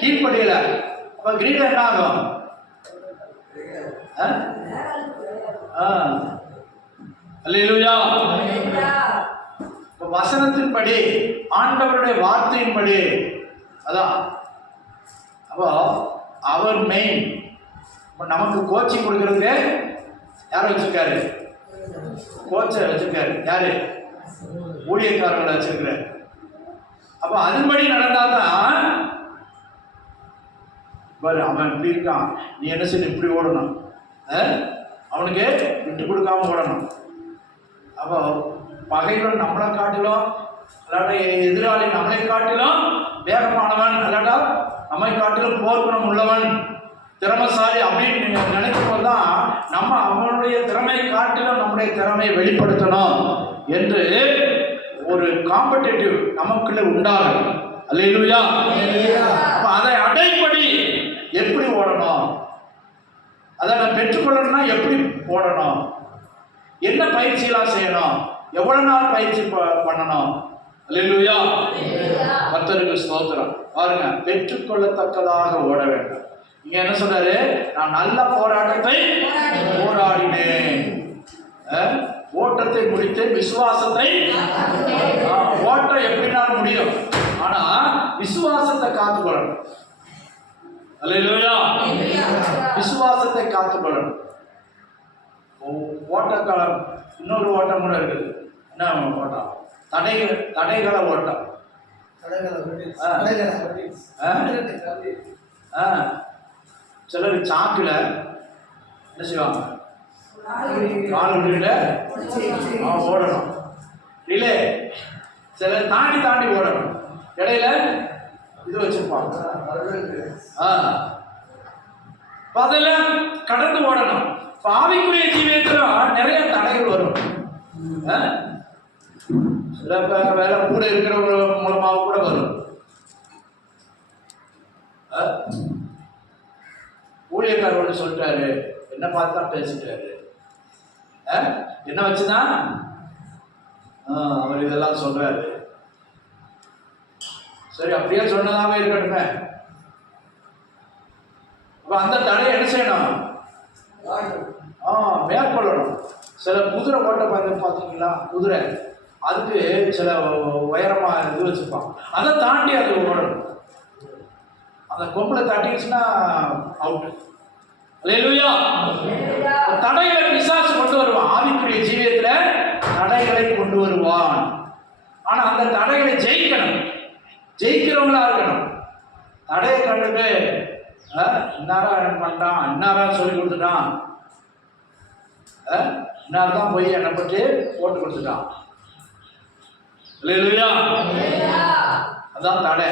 கீழ்ப்படியல, அப்ப கிரீடம் என்ன ஆகும்? அல்லேலூயா. வசனத்தின்படி, ஆண்டவருடைய வார்த்தையின்படி, அதான். அப்போ அவர் மெயின். நமக்கு கோச்சிங் கொடுக்கறதுக்கு யாரை வச்சிருக்காரு? கோச்சை வச்சிருக்காரு. யாரு? ஊழியக்காரங்களை வச்சிருக்கிறார். அப்ப அதன்படி நடந்தாதான் பாரு, அவன் இப்படி இருக்கான், நீ என்ன செய்ய இப்படி ஓடணும், அவனுக்கு விட்டு கொடுக்காம ஓடணும். அப்போ பகைவன் நம்மளை காட்டிலும், அல்லாட்ட எதிராளி நம்மளை காட்டிலும் வேகமானவன், அல்லாட்டா நம்மை காட்டிலும் போர்க்குணம் உள்ளவன், திறமைசாலி அப்படின்னு நினைக்கும் போதுதான் நம்ம அவனுடைய திறமை காட்டிலும் நம்முடைய திறமையை வெளிப்படுத்தணும் என்று ஒரு காம்படிட்டிவ் நமக்குள்ள உண்டாகும். அல்லேலூயா. அப்ப அதை அடைப்படி எப்படி ஓடணும், அதை நான் பெற்றுக்கொள்ளணும்னா எப்படி ஓடணும், என்ன பயிற்சியெல்லாம் செய்யணும், எவ்வளவு நாள் பயிற்சி பண்ணணும்? அல்லேலூயா. கர்த்தருக்கு ஸ்தோத்திரம். பாருங்க, பெற்றுக்கொள்ளத்தக்கதாக ஓட வேண்டும். இங்க என்ன சொல்றாரு? நான் நல்ல போராட்டத்தை போராடினேன், ஓட்டத்தை முடித்து விசுவாசத்தை. ஓட்டம் எப்படினாலும் முடியும், ஆனா விசுவாசத்தை காத்துக்கொள்ளணும். அல்லேலூயா. விசுவாசத்தை காத்துக்கொள்ளணும். ஓட்டக்காலம் இன்னொரு ஓட்டம் கூட இருக்குது. என்ன ஓட்டம்? தடைகளை ஓட்டம். சிலர் சாக்குல என்ன செய்வாங்க? கால் விட்டுட்டு ஓடணும். ரிலே சிலர் தாண்டி தாண்டி ஓடணும். இடையில இது வச்சிருப்பாங்க, அதெல்லாம் கடந்து ஓடணும். ஆவிக்குரிய ஜீவியத்துல நிறைய தடைகள் வரும். சில வேலை கூட இருக்கிறவங்க மூலமாக கூட வரும். ஊழியக்காரர் சொல்லிட்டாரு, என்ன பார்த்து தான் பேசிட்டாரு, என்ன வச்சுதான் அவர் இதெல்லாம் சொல்றாரு. சரி, அப்படியே சொன்னதாவே இருக்கட்டுமே. அப்ப அந்த தடையை என்ன செய்யணும்? மேற்கொள்ளணும். சில குதிரை ஓட்ட பார்த்தீங்களா? குதிரை அதுக்கு சில உயரமா இது வச்சிருப்பாங்க, அதை தாண்டி அது ஓடணும். அந்த கொம்புல தட்டிடுச்சுன்னா அவுட். அல்லேலூயா. தடைகளை பிசாசு கொண்டு வருவான். ஆவிக்குரிய ஜீவியத்துல தடைகளை கொண்டு வருவான். ஆனா அந்த தடைகளை ஜெயிக்கணும், ஜெயிக்கிறவங்களா இருக்கணும். தடையை கண்டுட்டு இன்னாரா பண்ணிட்டான், இன்னாரா சொல்லி கொடுத்துட்டான், இன்னார் தான் போய் என்னை பற்றி போட்டு கொடுத்துட்டான். அல்லேலூயா. அதான் தடை.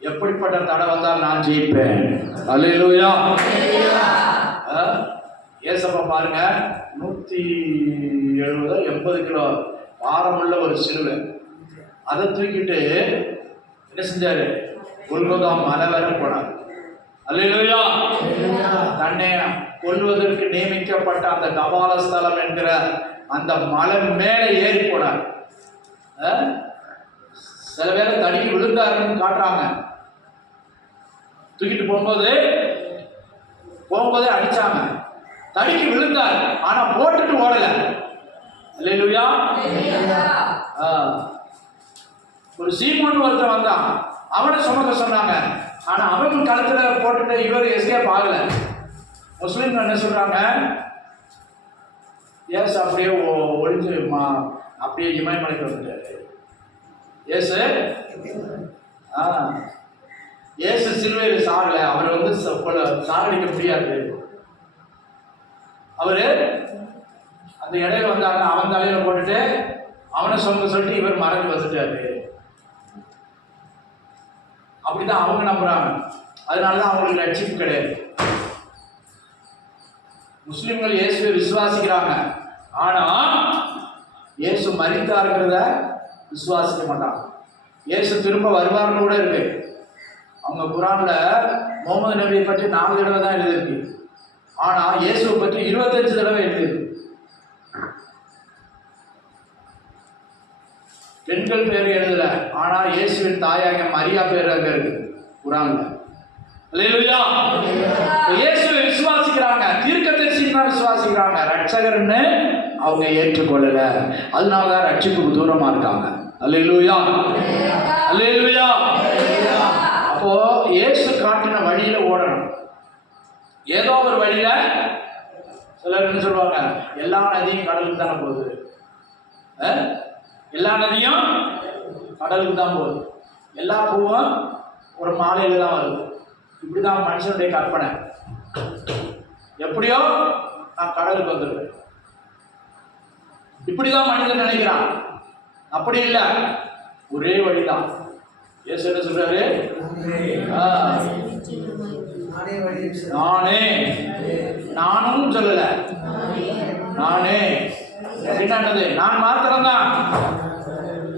எப்படிப்பட்ட தடை வந்தால் நான் ஜெயிப்பேன். அல்லேலூயா. ஏசப்பா பாருங்க, 170 80 கிலோ பாரமுள்ள ஒரு சிலுவை, அதை தூக்கிட்டு என்ன செஞ்சாரு? கொல்கொதா மலை வரை போனார். அல்லேலூயா. தன்னை கொல்வதற்கு நியமிக்கப்பட்ட அந்த கபால ஸ்தலம் என்கிற அந்த மலை மேலே ஏறி போனார். சில பேரை தடுக்கி விழுந்தாருன்னு காட்டுறாங்க. தூக்கிட்டு போகும்போதே அடிச்சாங்க, தடுக்கி விழுந்தார், ஆனா போட்டுட்டு ஓடல. அல்லேலூயா. ஒரு சீமோன் ஒருத்தன் வந்தான், அவனை சுமக்க சொன்னாங்க, ஆனா அவன் கழுத்துல போட்டுட்டு இவர் எஸ்கேப் ஆகல. முஸ்லிம் என்ன சொல்றாங்க? ஏசு அப்படியே ஒளிஞ்சு அப்படியே இமயமலைக்கு வந்துட்டாரு. ஏசு ஏசு சிலுவையில் சாகல, அவரை சாகடிக்க முடியாது. அவரு அந்த இடையில வந்தாங்க, அவன் தலையில போட்டுட்டு அவனை சொல்லிட்டு இவர் மறைஞ்சு வந்துட்டாரு. அப்படிதான் அவங்க நம்புறாங்க. அதனாலதான் அவங்களுக்கு ரட்சிப்பு கிடையாது. முஸ்லிம்கள் இயேசுவை விசுவாசிக்கிறாங்க, ஆனா இயேசு மரித்தாருங்கிறத விசுவாசிக்க மாட்டாங்க. இயேசு திரும்ப வருவார்னு கூட இருக்கு. அவங்க குரான்ல முகமது நபியை பற்றி 4 தடவை தான் எழுதியிருக்கு, ஆனா இயேசுவை பற்றி 25 தடவை எழுதியிருக்கு. பெண்கள் பேர் எழுதல, ஆனா இயேசுவின் தாயாக மரியா பேர் அங்க இருக்கு குரான்ல. அல்லேலூயா. இயேசுவை விசுவாசிக்கிறாங்க, தீர்க்கதரிசின்னு தான் விசுவாசிக்கிறாங்க, ரட்சகர்னு அவங்க ஏற்றுக்கொள்ளல. அதனாலதான் ரட்சிப்புக்கு தூரமா இருக்காங்க. அல்லேலூயா. அல்லேலூயா. அப்போ இயேசு காட்டின வழியில ஓடணும். ஏதோ ஒரு வழியில சிலர் என்ன சொல்லுவாங்க, எல்லா நதியும் கடலுக்கு தானே போகுது, எல்லா நதியும் கடலுக்கு தான் போகுது, எல்லா பூவும் ஒரு மாலையில தான் வருது. இப்படிதான் மனுஷனுடைய கற்பனை. எப்படியோ நான் கடலுக்கு வந்துடுவேன், இப்படிதான் மனிதன் நினைக்கிறான். அப்படி இல்லை, ஒரே வழிதான். இயேசு என்ன சொல்றாரு? நானும் சொல்லல, நானே என்னது, நான் மாத்திரம்தான்,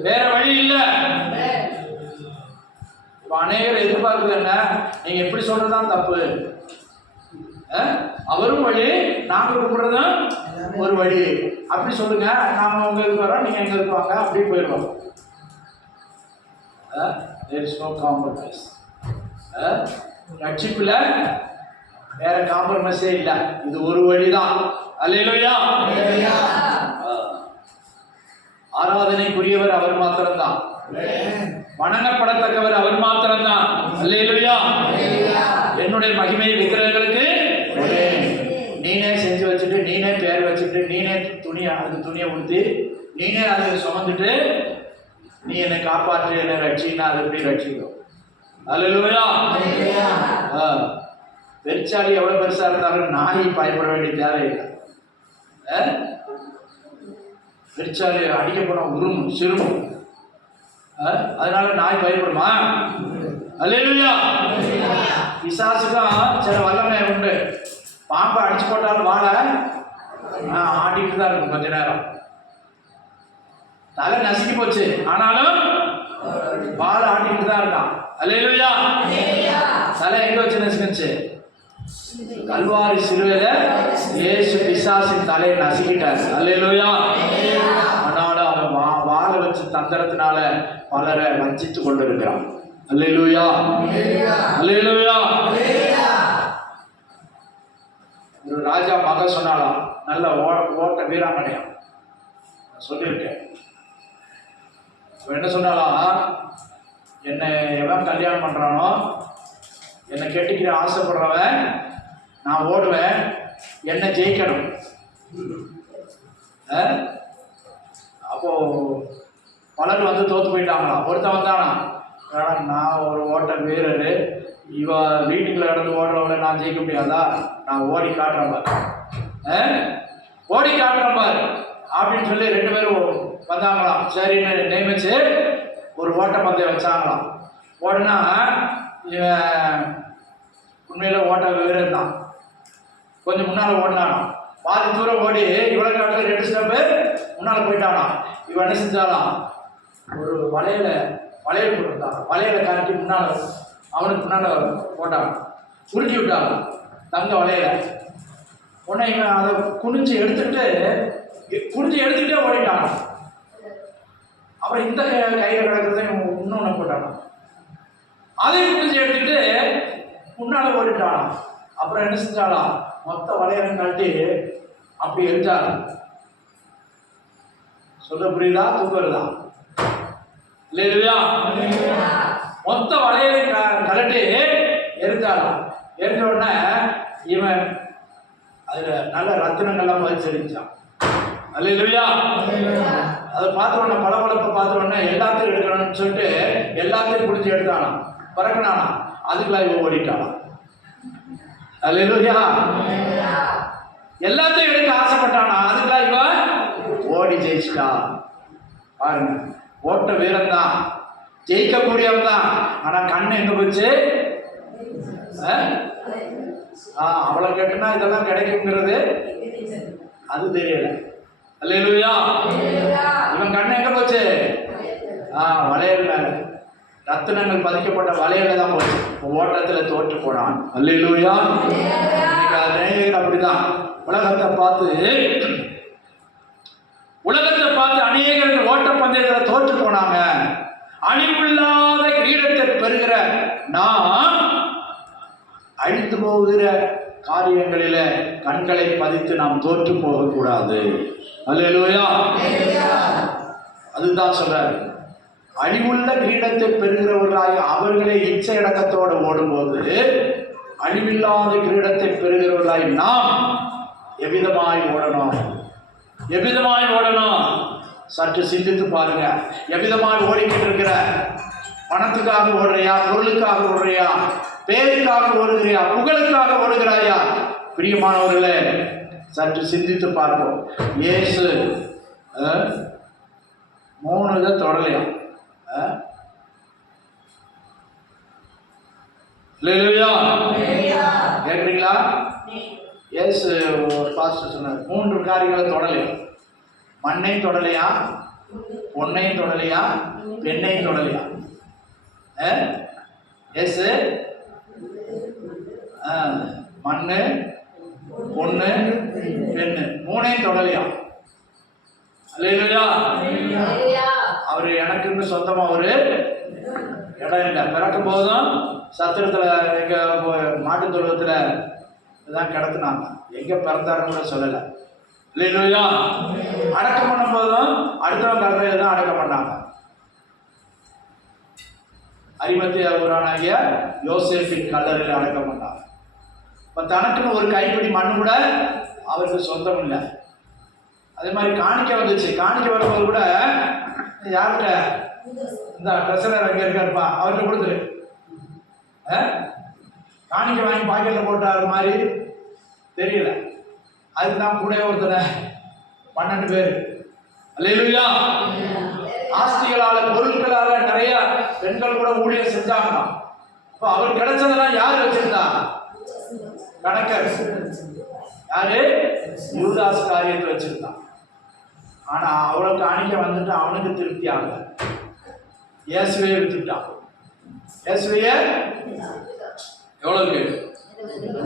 வேற வழி இல்லை. அநேகர் எதிர்பார்க்குது என்ன, நீங்க எப்படி சொல்றதுதான் தப்பு, அவரும் வழி, நாங்க கூப்பிடுறதும் ஒரு வழி. அப்படி சொல்லுங்க, நாம உங்க இதுக்கு வரோம், நீங்க எங்க இதுக்கு வாங்க, அப்படியே போயிடுவோம். there is no compromise. ரட்சிப்புல வேற காம்ப்ரமைஸே இல்ல. இது ஒரு வழிதான். அல்லேலூயா. ஆராதனைக்குரியவர் அவர் மாத்திரம்தான். வணங்கப்படத்தக்கவர் அவர் மாத்திரம்தான். அல்லேலூயா. என்னுடைய மகிமை விக்கிரகங்களுக்கு நீனே செஞ்சு வச்சுட்டு, நீனே பேர் வச்சுட்டு, நீனே துணியை உடுத்தி, நீனே அதை சுமந்துட்டு, நீ என்னை காப்பாற்று, என்னை ரட்சினா அது எப்படி ரட்சிக்கும்? அல்லேலூயா. பெருச்சாலி எவ்வளவு பெருசா இருந்தாலும் நாய் பயப்பட வேண்டிய தேவையில்லை. பெருச்சாலி அடிக்க போன உருமும் சிறுமும், அதனால நாய் பயப்படுமா? அல்லேலூயா. பிசாசுக்கும் சில வல்லமை உண்டு. பாம்பை அடிச்சு போட்டாலும் வாழை ஆடிட்டு தான் இருக்கும். கொஞ்ச நேரம் தலை நசுக்கி போச்சு, ஆனாலும் வாழை ஆடிட்டு தான் இருக்கான். அல்லேலூயா. தலை எங்க வச்சு நசுக்குச்சு? கல்வாரி சிலுவையில இயேசு பிசாசின் தலையை நசுக்கிட்டார். அல்லேலூயா. ஆனாலும் அவன் வாழை வச்சு தந்திரத்தினால பலரை வஞ்சித்து கொண்டிருக்கிறான். அல்லேலூயா. அல்லேலூயா. ஒரு ராஜா மக சொன்னாலாம், நல்ல ஓட்ட வீராங்கனையா சொல்லியிருக்கேன். என்ன சொன்னாலாம், என்னை எவன் கல்யாணம் பண்றானோ, என்னை கெட்டிக்கிற ஆசைப்படுறவன், நான் ஓடுவேன், என்னை ஜெயிக்கணும். அப்போ பலர் வந்து தோத்து போயிட்டாங்களாம். ஒருத்தன் வந்தானா, நான் ஒரு ஓட்ட வீரர், இவ வீட்டுக்குள்ள நடந்து ஓடுறவங்கள நான் ஜெயிக்க முடியாதா, நான் ஓடி காட்டுறேன் பாரு, ஓடி காட்டுறேன் பாரு அப்படின்னு சொல்லி 2 பேரும் வந்தாங்களாம். சரின்னு நியமிச்சு ஒரு ஓட்ட பந்தயம் வச்சாங்களாம். ஓடுனா இவன் உண்மையில ஓட்ட வீரர் தான். கொஞ்சம் முன்னால ஓடினானா, பாதி தூரம் ஓடி இவ்வளோ காட்டில் 2 ஸ்டெப்பு முன்னால போயிட்டானா. இவன் என்ன செஞ்சாலாம், ஒரு வளையல போட்டுருந்தான். வளையலை காட்டி முன்னால அவனுக்கு முன்னால போட்டான், உருட்டி விட்டாங்க தங்க வளையல. உடனே இவன் அதை குனிஞ்சு எடுத்துக்கிட்டே ஓடிட்டான். அப்புறம் இந்த கையில் கிடக்கிறத இன்னொன்று போட்டானா, அதையும் குனிஞ்சு எடுத்துக்கிட்டு முன்னால ஓடிட்டானா. அப்புறம் என்ன செஞ்சாலாம், மொத்த வளையலம் காட்டி அப்படி எரிஞ்சாங்க. சொல்ல புரியுதா? தூக்குறதா? இல்லையா? மொத்த வளையலை கலட்டி எரிஞ்சாலாம். எரிஞ்ச உடனே இவன் அதுல நல்ல ரத்தினங்கள்லாம் பதிச்சிருந்தான். அல்லேலூயா. அதை பார்த்த உடனே பளபளப்பை பார்த்த உடனே எல்லாத்தையும் எடுக்கணும்னு சொல்லிட்டு எல்லாத்தையும் பிடிச்சி எடுத்தானா, பறக்கணானா. அதுக்குலாம் இவன் ஓடிட்டானா. அல்லேலூயா. எல்லாத்தையும் எடுக்க ஆசைப்பட்டானா, அதுக்குலாம் இவன் ஓடி ஜெயிச்சிட்டான். பாருங்க, ஓட்ட வீரம் தான், ஜெயிக்கக்கூடியவன் தான். ஆனா கண்ணு எங்க போச்சு? அவளை கேட்டுனா இதெல்லாம் கிடைக்குங்கிறது அது தெரியல. அல்லேலூயா. இவன் கண்ணு எங்க போச்சு? வளையல் மேல, ரத்தினங்கள் பதிக்கப்பட்ட வளையல தான் போச்சு. ஓட்டத்துல தோற்று போனான். அல்லேலூயா. அப்படிதான் உலகத்தை பார்த்து அநேகர்கள் ஓட்ட பந்தயத்தில் தோற்று போனாங்க. அழிவில்லாத கிரீடத்தை பெறுகிற நாம் அழித்து போகிற காரியங்களில கண்களை பதித்து நாம் தோற்று போகக்கூடாது. அல்லேலூயா. அதுதான் சொல்றாரு, அழிவுள்ள கிரீடத்தை பெறுகிறவர்களாய் அவர்களை இச்சை அடக்கத்தோடு ஓடும்போது அழிவில்லாத கிரீடத்தை பெறுகிறவர்களாய் நாம் எவ்விதமாய் ஓடணும்? சற்று சிந்தித்து பாருங்க. எவ்விதமாய் ஓடிக்கிட்டு இருக்கிற? பணத்துக்காக ஓடுறியா? பொருளுக்காக ஓடுறியா? பேருக்காக ஓடுகிறியா? புகழுக்காக ஓடுகிறாயா? பிரியமானவர்களே, சற்று சிந்தித்து பார்ப்போம். இயேசு 3 இதை தொடலையாம். கேட்குறீங்களா? இயேசு பாஸ்டர் சொன்னார், 3 காரியங்களை தொடலையா. மண்ணையும் தொடலையா, பொன்னையும் தொடலையா, பெண்ணையும் தொடலையா. இயேசு மண்ணு, பொண்ணு பெண்ணு மூணையும் தொடலையாம். அல்லேலூயா. அவரு எனக்குன்னு சொந்தமா ஒரு இடம் இல்லை. பிறக்கும் போதும் சத்திரத்துல எங்க மாட்டு தொழுவத்துல இதான் கிடத்துனாங்க. எங்க பிறந்தாருன்னு கூட சொல்லலை. அல்லேலூயா. அடக்கம் பண்ணும் போதும் அடுத்தவங்க கல்லறையில தான் அடக்கம் பண்ணாங்க. அரிமத்தியா ஊரானாகிய யோசேப்பின் கல்லறையில் அடக்கம் பண்ணாங்க. இப்போ தனக்குன்னு ஒரு கைப்பிடி மண்ணு கூட அவருக்கு சொந்தம் இல்லை. அதே மாதிரி காணிக்க வந்துச்சு. காணிக்க வரும்போது கூட யார்கிட்ட இந்த ட்ரெஸ்ஸர் எங்கே இருக்காருப்பா அவர்கிட்ட கொடுத்துரு. காணிக்க வாங்கி பாக்கெட்டில் போட்டார் மாதிரி தெரியல. அதுதான் கூட ஒருத்தனை 12 பேர். அல்லேலூயா. ஆஸ்திகளால பொருட்களால நிறைய பெண்கள் கூட ஊழியர் செஞ்சாங்க. அப்போ அவர் கிடைச்சதெல்லாம் யார் வச்சிருந்தா? கணக்கர். யாரு? யூதாஸ் காரியத்தை வச்சிருந்தான். ஆனா அவளுக்கு காணிக்க வந்துட்டு அவனுக்கு திருப்தி ஆகல. இயேசுவையே வித்துட்டான். இயேசுவையே எவ்வளவுக்கு?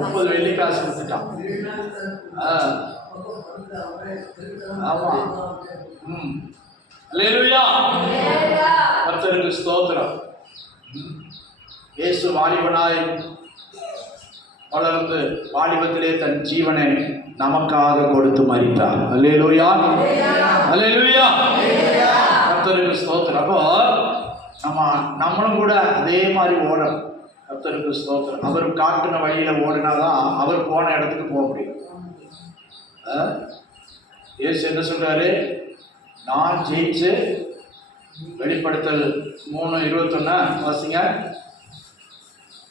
30 வெள்ளிக்காசு வித்துட்டான். ஆமா. அல்லேலூயா. கர்த்தருக்கு ஸ்தோத்திரம். இயேசு வாலிபனாய் வளர்ந்து வாலிபத்திலே தன் ஜீவனை நமக்காக கொடுத்து மரித்தார். அல்லேலூயா. அல்லேலூயா. கர்த்தருக்கு ஸ்தோத்திரம். அப்போ நம்மளும் கூட அதே மாதிரி ஓடணும். கர்த்தருக்கு ஸ்தோத்திரம். அவர் காட்டின வழியில ஓடினாதான் அவர் போன இடத்துக்கு போக முடியும். இயேசு என்ன சொல்றாரு? நான் ஜெயிச்சு வெளிப்படுத்தல் 3:21 வாசிங்க.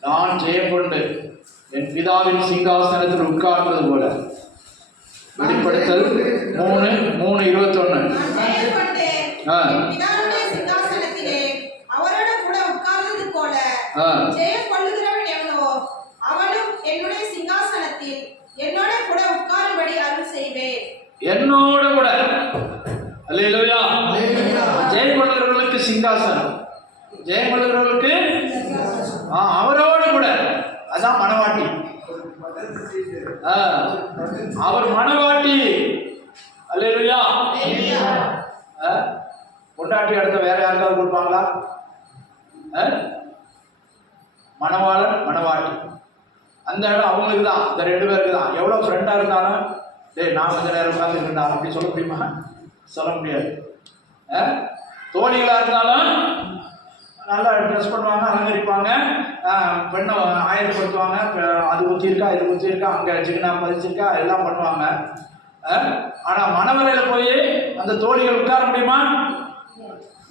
நான் ஜெயம் கொண்டு என் பிதாவின் சிங்காசனத்தில் உட்கார்ந்தது போல. வெளிப்படுத்தல் 3:21. அவரோட கூட உட்கார்ந்தது போல ஜெயம் கொள்ளுகிறவன் எவனோ அவனும் என்னுடைய சிங்காசனத்தில் என்னோட கூட உட்காரும்படி அருள் செய்வேன். என்னோட கூட. அல்லேலூயா. ஜெயம் கொள்ளுகிறவர்களுக்கு சிங்காசனம். ஜெயம் கொள்ளுகிறவர்களுக்கு அவரோட கூட. அதான் மனவாட்டி. அவர் மனவாட்டி. அல்லேலூயா. பொண்டாட்டி அடுத்த வேற யாருக்காவது கொடுப்பாங்களா? மணவாளன் மணவாட்டி அந்த இடம் அவங்களுக்கு தான். இந்த 2 பேருக்கு தான். எவ்வளோ ஃப்ரெண்டாக இருந்தாலும் டேய் நான் கொஞ்ச நேரம் உட்காந்துருக்கா அப்படி சொல்ல முடியுமா? சொல்ல முடியாது. தோழிகளாக இருந்தாலும் நல்லா ட்ரெஸ் பண்ணுவாங்க, அலங்கரிப்பாங்க, பெண்ணை ஆயத்தப்படுத்துவாங்க. அது ஊற்றிருக்கா இது ஊற்றிருக்கா அங்கே சிக்கனா பதிச்சிருக்கா எல்லாம் பண்ணுவாங்க. ஆனால் மணவரையில் போய் அந்த தோழிகள் உட்கார முடியுமா?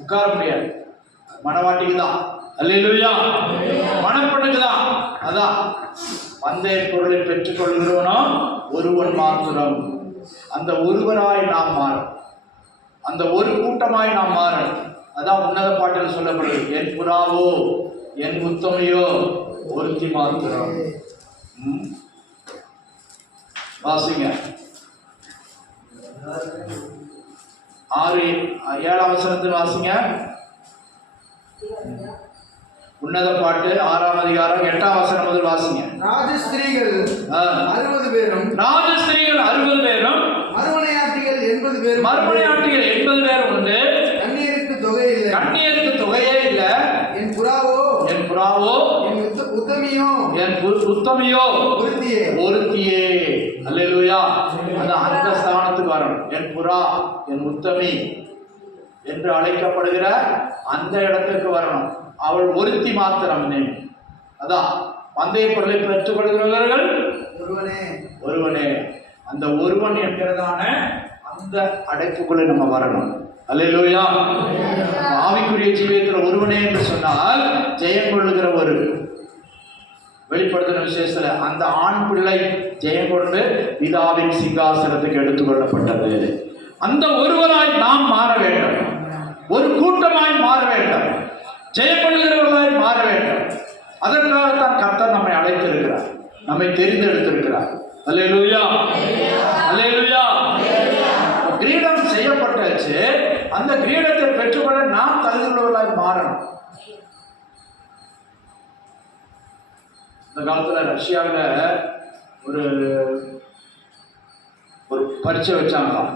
உட்கார முடியாது. மணவாட்டிக்கு தான். அல்லேலூயா. மணப்பெண்ணுக்கு தான். அதான் வந்தே பொருளை பெற்றுக் கொள்கிறவனோ ஒருவன் மாத்திரம். அந்த ஒருவராய் நாம் மாறும். அந்த ஒரு கூட்டமாய் நாம் மாறணும். அதான் உன்னத பாட்டில் சொல்லப்படுது. என் புறாவோ என் உத்தமையோ ஒருத்தி மாத்திரம். வாசிங்க 7ஆம் வசனத்தில் வாசிங்க. உன்னத பாட்டு 6ஆம் அதிகாரம் 8ஆம் வசனம் முதல் வாசிங்க. ராஜஸ்திரீகள் 60 பேரும் ராஜஸ்திரீகள் 60 பேரும் மறுமனையாட்டிகள் 80 பேரும் மறுமனையாட்டிகள் 80 பேர் உண்டு. கண்ணியருக்கு தொகை இல்லை. கண்ணியருக்கு தொகையே இல்லை. என் புறாவோ என் புறாவோ என் உத்தமியோ என் உத்தமியோ ஒருத்தியே. அல்லேலூயா. அதான் அந்த ஸ்தானத்துக்கு வரணும். என் புறா என் உத்தமி என்று அழைக்கப்படுகிற அந்த இடத்துக்கு வரணும். அவள் ஒருத்தி மாத்திரம். அதான் பந்தய பொருளை பெற்றுக் கொள்கிறவர்கள் ஒருவனே. அந்த ஒருவன் என்கிறதான அந்த அடைப்புக்குள்ளே நம்ம வரணும். அல்லேலூயா. ஆவிக்குரிய ஜீவியத்தில் ஒருவனே என்று சொன்னால் ஜெயம் கொள்ளுகிற ஒரு வெளிப்படுத்தின விசேஷத்துல அந்த ஆண் பிள்ளை ஜெயம் கொண்டு பிதாவின் சிங்காசனத்துக்கு எடுத்துக் கொள்ளப்பட்டது. அந்த ஒருவராய் நாம் மாற வேண்டும். ஒரு கூட்டமாய் மாற வேண்டும். ஜெயம் கொள்ளுகிறவர்களாய் மாற வேண்டும். அதற்காகத்தான் கர்த்தர் நம்மை அழைத்திருக்கிறார், நம்மை தெரிந்தெடுத்திருக்கிறார். அல்லேலூயா. அல்லேலூயா. கிரீடம் செய்யப்பட்டாச்சு. அந்த கிரீடத்தை பெற்றுக்கொள்ள நாம் தகுதியுள்ளவர்களாய் மாறணும். இந்த காலத்துல ரஷ்யாவில் ஒரு ஒரு பரீட்சை வச்சாங்களாம்.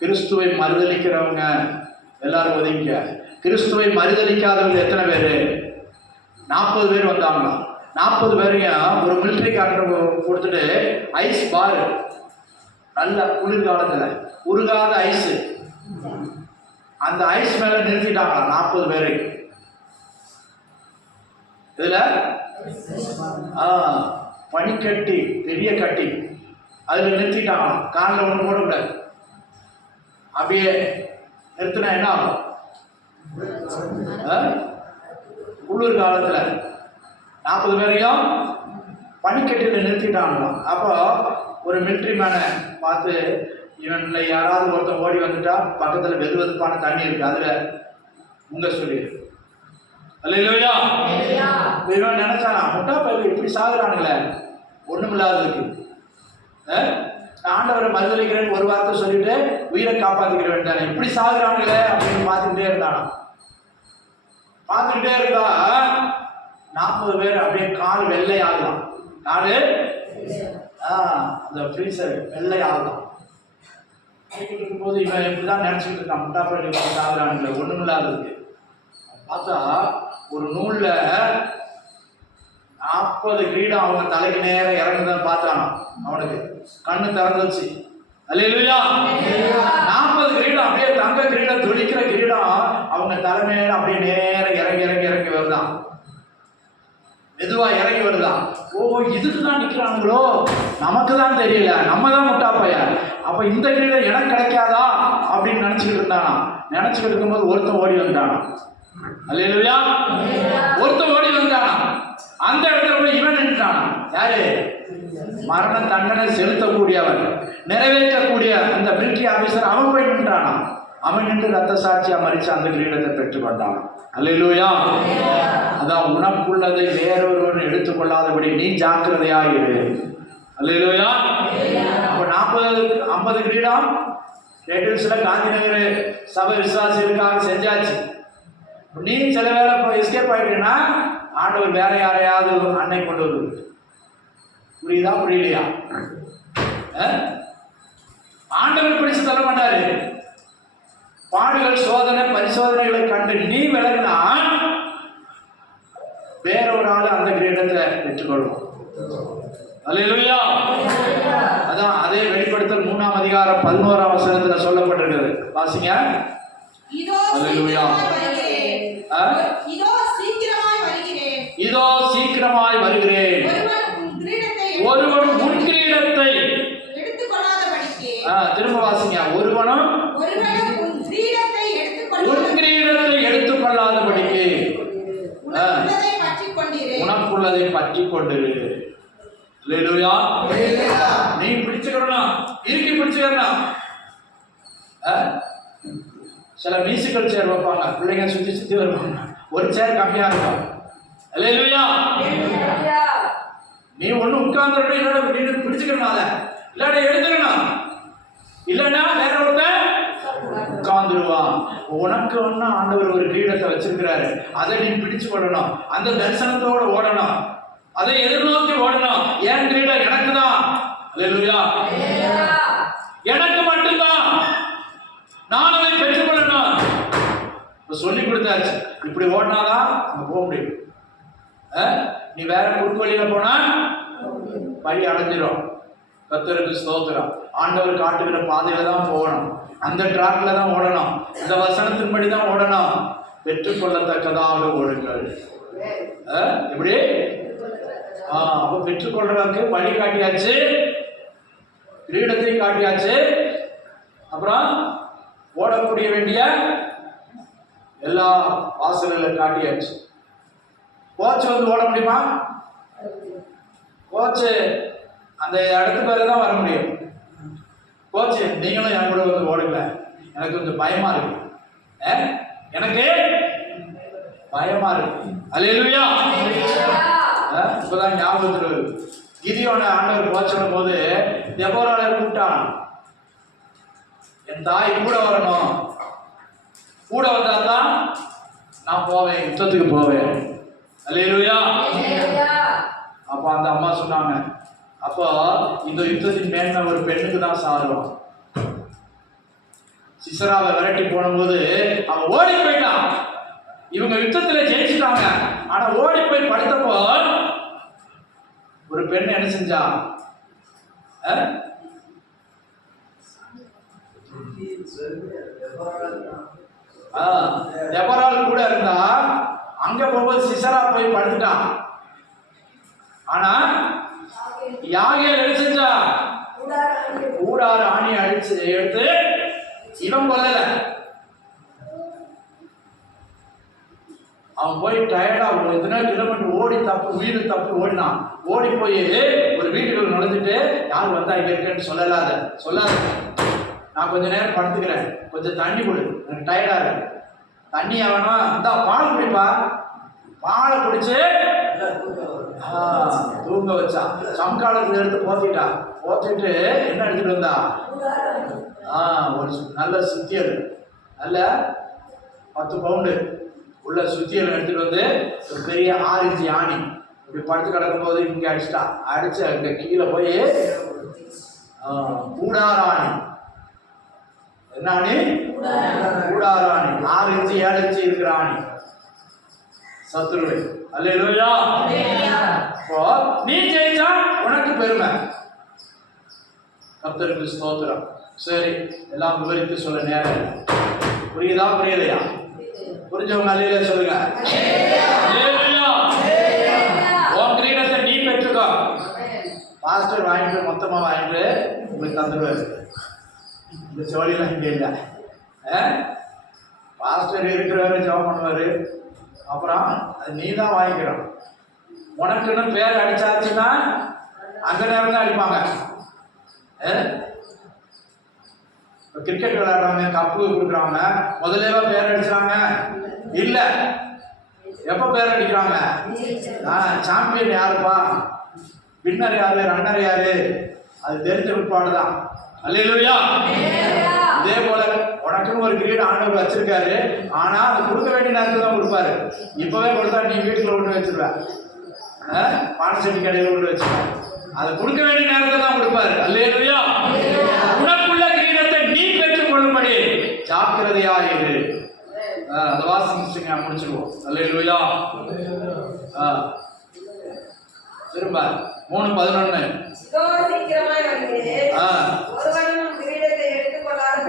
கிறிஸ்துவை மறுதலிக்கிறவங்க எல்லாரும் ஒதுங்க. கிறிஸ்துவை மறுதலிக்காதவங்க எத்தனை பேர்? 40 பேர் வந்தாங்களாம். 40 பேரையும் ஒரு மிலிட்டரி கார்டர் கொடுத்துட்டு ஐஸ் பார், நல்ல குளிர்காலத்தில் உருகாத ஐஸு, அந்த ஐஸ் மேலே நிறுத்திட்டாங்களாம் 40 பேரை. இதில் பனிக்கட்டி, பெரிய கட்டி, அதில் நிறுத்திட்டாங்களாம். காலில் ஒன்று போடக்கூடாது. அப்படியே நிறுத்தினா என்ன ஆகும்? குளிர் காலத்தில் 40 பேரையும் பனிக்கட்டியில் நிறுத்திட்டாங்களாம். அப்போ ஒரு மிலிட்ரி மேனை பார்த்து, இவன்ல யாராவது ஒருத்தன் ஓடி வந்துட்டா பக்கத்தில் வெது வெதுப்பான தண்ணி இருக்கு, அதில் உங்க சொல்லி அல்லேலூயா. இவன் நினைச்சானா, முட்டா பயிர் இப்படி சாகுறானுங்களே ஒண்ணுமில்லாததுக்கு, ஆண்டவரை மறுதலிக்கிறேன்னு ஒரு வார்த்தை சொல்லிட்டு உயிரை காப்பாத்திக்கிற வேண்டானே, இப்படி சாகுறானுங்களே அப்படின்னு பார்த்துக்கிட்டே இருந்தானா. பார்த்துக்கிட்டே இருந்தா 40 பேர் அப்படியே கால் வெள்ளை ஆகலாம். காலு அந்த ஃப்ரீசர் வெள்ளை ஆகலாம். இருக்கும்போது இவன் இப்படிதான் நினைச்சிட்டு இருக்கான், முட்டா பயிர் சாகுறானுங்களே ஒண்ணுமில்லாததுக்கு. பார்த்தா ஒரு நூல்ல 40 கிரீடம் அவங்க தலைக்கு நேரம் இறங்குதான் பார்த்தானா. அவனுக்கு கண்ணு திறந்துச்சு. அல்லேலூயா. 40 கிரீடம் அப்படியே தங்க கிரீடம், துடிக்கிற கிரீடம் அவங்க தலைமையில அப்படியே நேரம் இறங்கி இறங்கி இறங்கி வருதான், மெதுவா இறங்கி வருதான். ஓ, இதுக்கு தான் நிக்கிறானுங்களோ, நமக்கு தான் தெரியல, நம்ம தான் முட்டா பையன், அப்ப இந்த கிரீடம் எனக்கு கிடைக்காதா அப்படின்னு நினைச்சுக்கிட்டு இருந்தானா. நினைச்சுக்கிட்டு இருக்கும்போது ஒருத்தன் ஓடி வந்தானா. அல்லேலூயா. ஒருத்தன் ஓடி வந்தானா. அந்த இடத்துல போய் இவன் நின்றானா. யாரு? மரண தண்டனை செலுத்தக்கூடியவன், நிறைவேற்றக்கூடிய அந்த மிலிட்டரி ஆபீசர். அவன் போய் நின்றானா. அவன் நின்று ரத்த சாட்சியா மறிச்சு அந்த கிரீடத்தை பெற்றுக்கொண்டான். அல்லேலூயா. அதான் உனக்குள்ளதை வேறொருவன் எடுத்துக்கொள்ளாதபடி நீ ஜாக்கிரதையா இரு. அல்லேலூயா. அப்ப 40-50 கிரீடம் கேட்டில்ஸ்ல காந்தி நகர் சபை விசுவாசிகளுக்காக செஞ்சாச்சு. நீ சில வேலை எஸ்கேப் ஆயிட்டேன்னா ஆண்டவர் வேற யாரையாவது அன்னை கொண்டு வருது. புரியுதா புரியலையா? ஆண்டவர் பிடிச்சு தள்ள மாட்டாரு. பாடுகள், சோதனை, பரிசோதனைகளை கண்டு நீ விலகினா வேற ஒரு ஆள் அந்த கிரீடத்தை பெற்றுக்கொள்வோம். அல்லேலூயா. அதான் அதே வெளிப்படுத்தல் 3ஆம் அதிகாரம் 11ஆம் வசனத்துல சொல்லப்பட்டிருக்கிறது. வாசிங்க. அல்லேலூயா. இதோ சீக்கிரமாய் வருகிறேன். ஒருவன் உன் கிரீடத்தை திரும்ப வாசிங்க. ஒருவனும் உன் கிரீடத்தை எடுத்துக் கொள்ளாதபடிக்கு உனக்குள்ளதை பற்றி கொண்டிரு. அல்லேலூயா. நீ பிடிச்சுக்கணும், இறுக்கி பிடிச்சுக்கணும். சில மியூசிக்கல் சேர் வைப்பாங்க, பிள்ளைங்க சுத்தி சுத்தி வருவாங்க, ஒரு சேர் கம்மியா இருக்கும். அல்லேலூயா. நீ ஒண்ணு உட்கார்ந்து என்னோட பிடிச்சுக்கணும், அதை இல்லாட எடுத்துக்கணும், இல்லைன்னா வேற ஒருத்தன் உட்கார்ந்துருவான். உனக்கு ஒண்ணு ஆண்டவர் ஒரு கிரீடத்தை வச்சிருக்கிறாரு, அதை நீ பிடிச்சு கொள்ளணும், அந்த தரிசனத்தோட ஓடணும், அதை எதிர்நோக்கி ஓடணும். ஏன் கிரீடம் எனக்கு தான். அல்லேலூயா. எனக்கு மட்டும்தான், நான் அதை பெற்றுக்கொள்ளணும். சொல்லி கொடுத்தாச்சு, இப்படி ஓடினாதான் அங்க போக முடியும். நீ வேற குறுக்கு வழியில போனா வழி அடைஞ்சிடும். கர்த்தருக்கு ஸ்தோத்திரம். ஆண்டவர் காட்டுகிற பாதையில தான் போகணும், அந்த டிராக்ல தான் ஓடணும், இந்த வசனத்தின்படி தான் ஓடணும். பெற்றுக்கொள்ளத்தக்கதாக ஓடுங்கள். எப்படி? அப்ப பெற்றுக்கொள்றதுக்கு வழி காட்டியாச்சு, கிரீடத்தை காட்டியாச்சு, அப்புறம் ஓடக்கூடிய வேண்டிய எல்லா வாசல்களை காட்டியாச்சு. கோச்சு வந்து ஓட முடியுமா? கோச்சு அந்த இடத்து பேர தான் வர முடியும். கோச்சு நீங்களும் என் கூட வந்து ஓடுங்க, எனக்கு கொஞ்சம் பயமா இருக்கு, எனக்கு பயமா இருக்கு. அல்லேலூயா. இப்பதான் ஞாபகத்தில் வருது. கிதியோனை ஆண்டவர் கோச்சடும் போது தெபோராளை கூப்பிட்டான், என் தாய் கூட வரணும், கூட வந்தா தான் நான் போவேன், யுத்தத்துக்கு போவேன். அல்லேலூயா. அப்ப அந்த அம்மா சொன்னாங்க, அப்போ இந்த யுத்தத்தின் மேன்மை ஒரு பெண்ணுக்கு தான் சாரும். சிசராவை விரட்டி போடும்போது அவன் ஓடி போயிட்டான். இவங்க யுத்தத்துல ஜெயிச்சுட்டாங்க. ஆனா ஓடி போய் படுத்தப்போ ஒரு பெண் என்ன செஞ்சா? தெபொராள் கூட இருந்தா. அங்க போகும்போது சிசரா போய் படுத்துட்டான். ஆனா யாகேல் என்ன செஞ்சா? கூடார ஆணி அடிச்சு எடுத்து இவன் கொல்லல. அவன் போய் டயர்டா எத்தனை கிலோமீட்டர் ஓடி தப்பு உயிர் தப்பு ஓடினான். ஓடி போய் ஒரு வீட்டுக்குள்ள நுழைஞ்சிட்டு யார் வந்தா இங்க இருக்கேன்னு சொல்லாத. நான் கொஞ்ச நேரம் படுத்துக்கிறேன், கொஞ்சம் தண்ணி கொடு, எனக்கு டயர்டா இருக்கு. தண்ணி ஆகணுமா? இந்த பால் குடிப்பா. பாலை குடிச்சு தூங்க வச்சா. சம்காலத்துல எடுத்து போத்திட்டு என்ன எடுத்துட்டு வந்தா? ஒரு நல்ல சுத்தியல், நல்ல 10 பவுண்டு உள்ள சுத்தியல் எடுத்துட்டு வந்து ஒரு பெரிய 6 இன்ச்சு ஆணி இப்படி படுத்து கிடக்கும் போது இங்க அடிச்சுட்டா. அடிச்சு அங்க கீழே போய் கூடாராணி. என்ன ஆணி? கூடாராணி. 6 இன்ச்சு 7 இன்ச்சு இருக்கிற ஆணி சத்துருவை. அல்லேலூயா. இப்போ நீ ஜெயிச்சா உனக்கு பெருமை. கர்த்தருக்கு ஸ்தோத்திரம். சரி, எல்லாம் விவரித்து சொல்ல நேரம். புரியுதா புரியலையா? புரிஞ்சவங்க அல்லேலூயா சொல்லுங்க. உன் கிரீடத்தை நீ பெற்றுக்கோ. பாஸ்டர் வாங்கிட்டு மொத்தமா வாங்கிட்டு உங்களுக்கு தந்துடுவாரு. இந்த சோழியெல்லாம் இங்க இல்லை. பாஸ்டர் இருக்கிறவரு ஜெபம் பண்ணுவாரு. அப்புறம் அது நீ தான் வாங்கிக்கிறோம். உனக்குன்னு பேர் அடிச்சாச்சுன்னா அந்த நேரம் தான் அடிப்பாங்க. கிரிக்கெட் விளையாடுறவங்க கப்பு கொடுக்குறவங்க முதலேவா பேர் அடிச்சாங்க இல்ல, எப்ப பேர் அடிக்கிறாங்க? சாம்பியன் யாருப்பா, வின்னர் யாரு, ரன்னர் யாரு, அது தெரிஞ்ச பிற்பாடுதான். அல்லேலூயா. இதே போல உனக்குன்னு ஒரு கிரீடம் ஆண்டவர் வச்சிருக்காரு. ஆனா அது கொடுக்க வேண்டிய நேரத்துல தான் கொடுப்பாரு. இப்பவே கொடுத்தா நீ வீட்டுல ஒண்ணு வச்சிருவ, பானசட்டி கடையில ஒண்ணு வச்சிருவ. அதை கொடுக்க வேண்டிய நேரத்துல தான் கொடுப்பாரு. அல்லேலூயா. உனக்குள்ள கிரீடத்தை நீ பெற்றுக் கொள்ளும்படி ஜாக்கிரதையா இரு. அந்த வாசிங்க முடிச்சிருவோம். அல்லேலூயா. திரும்ப 3:11.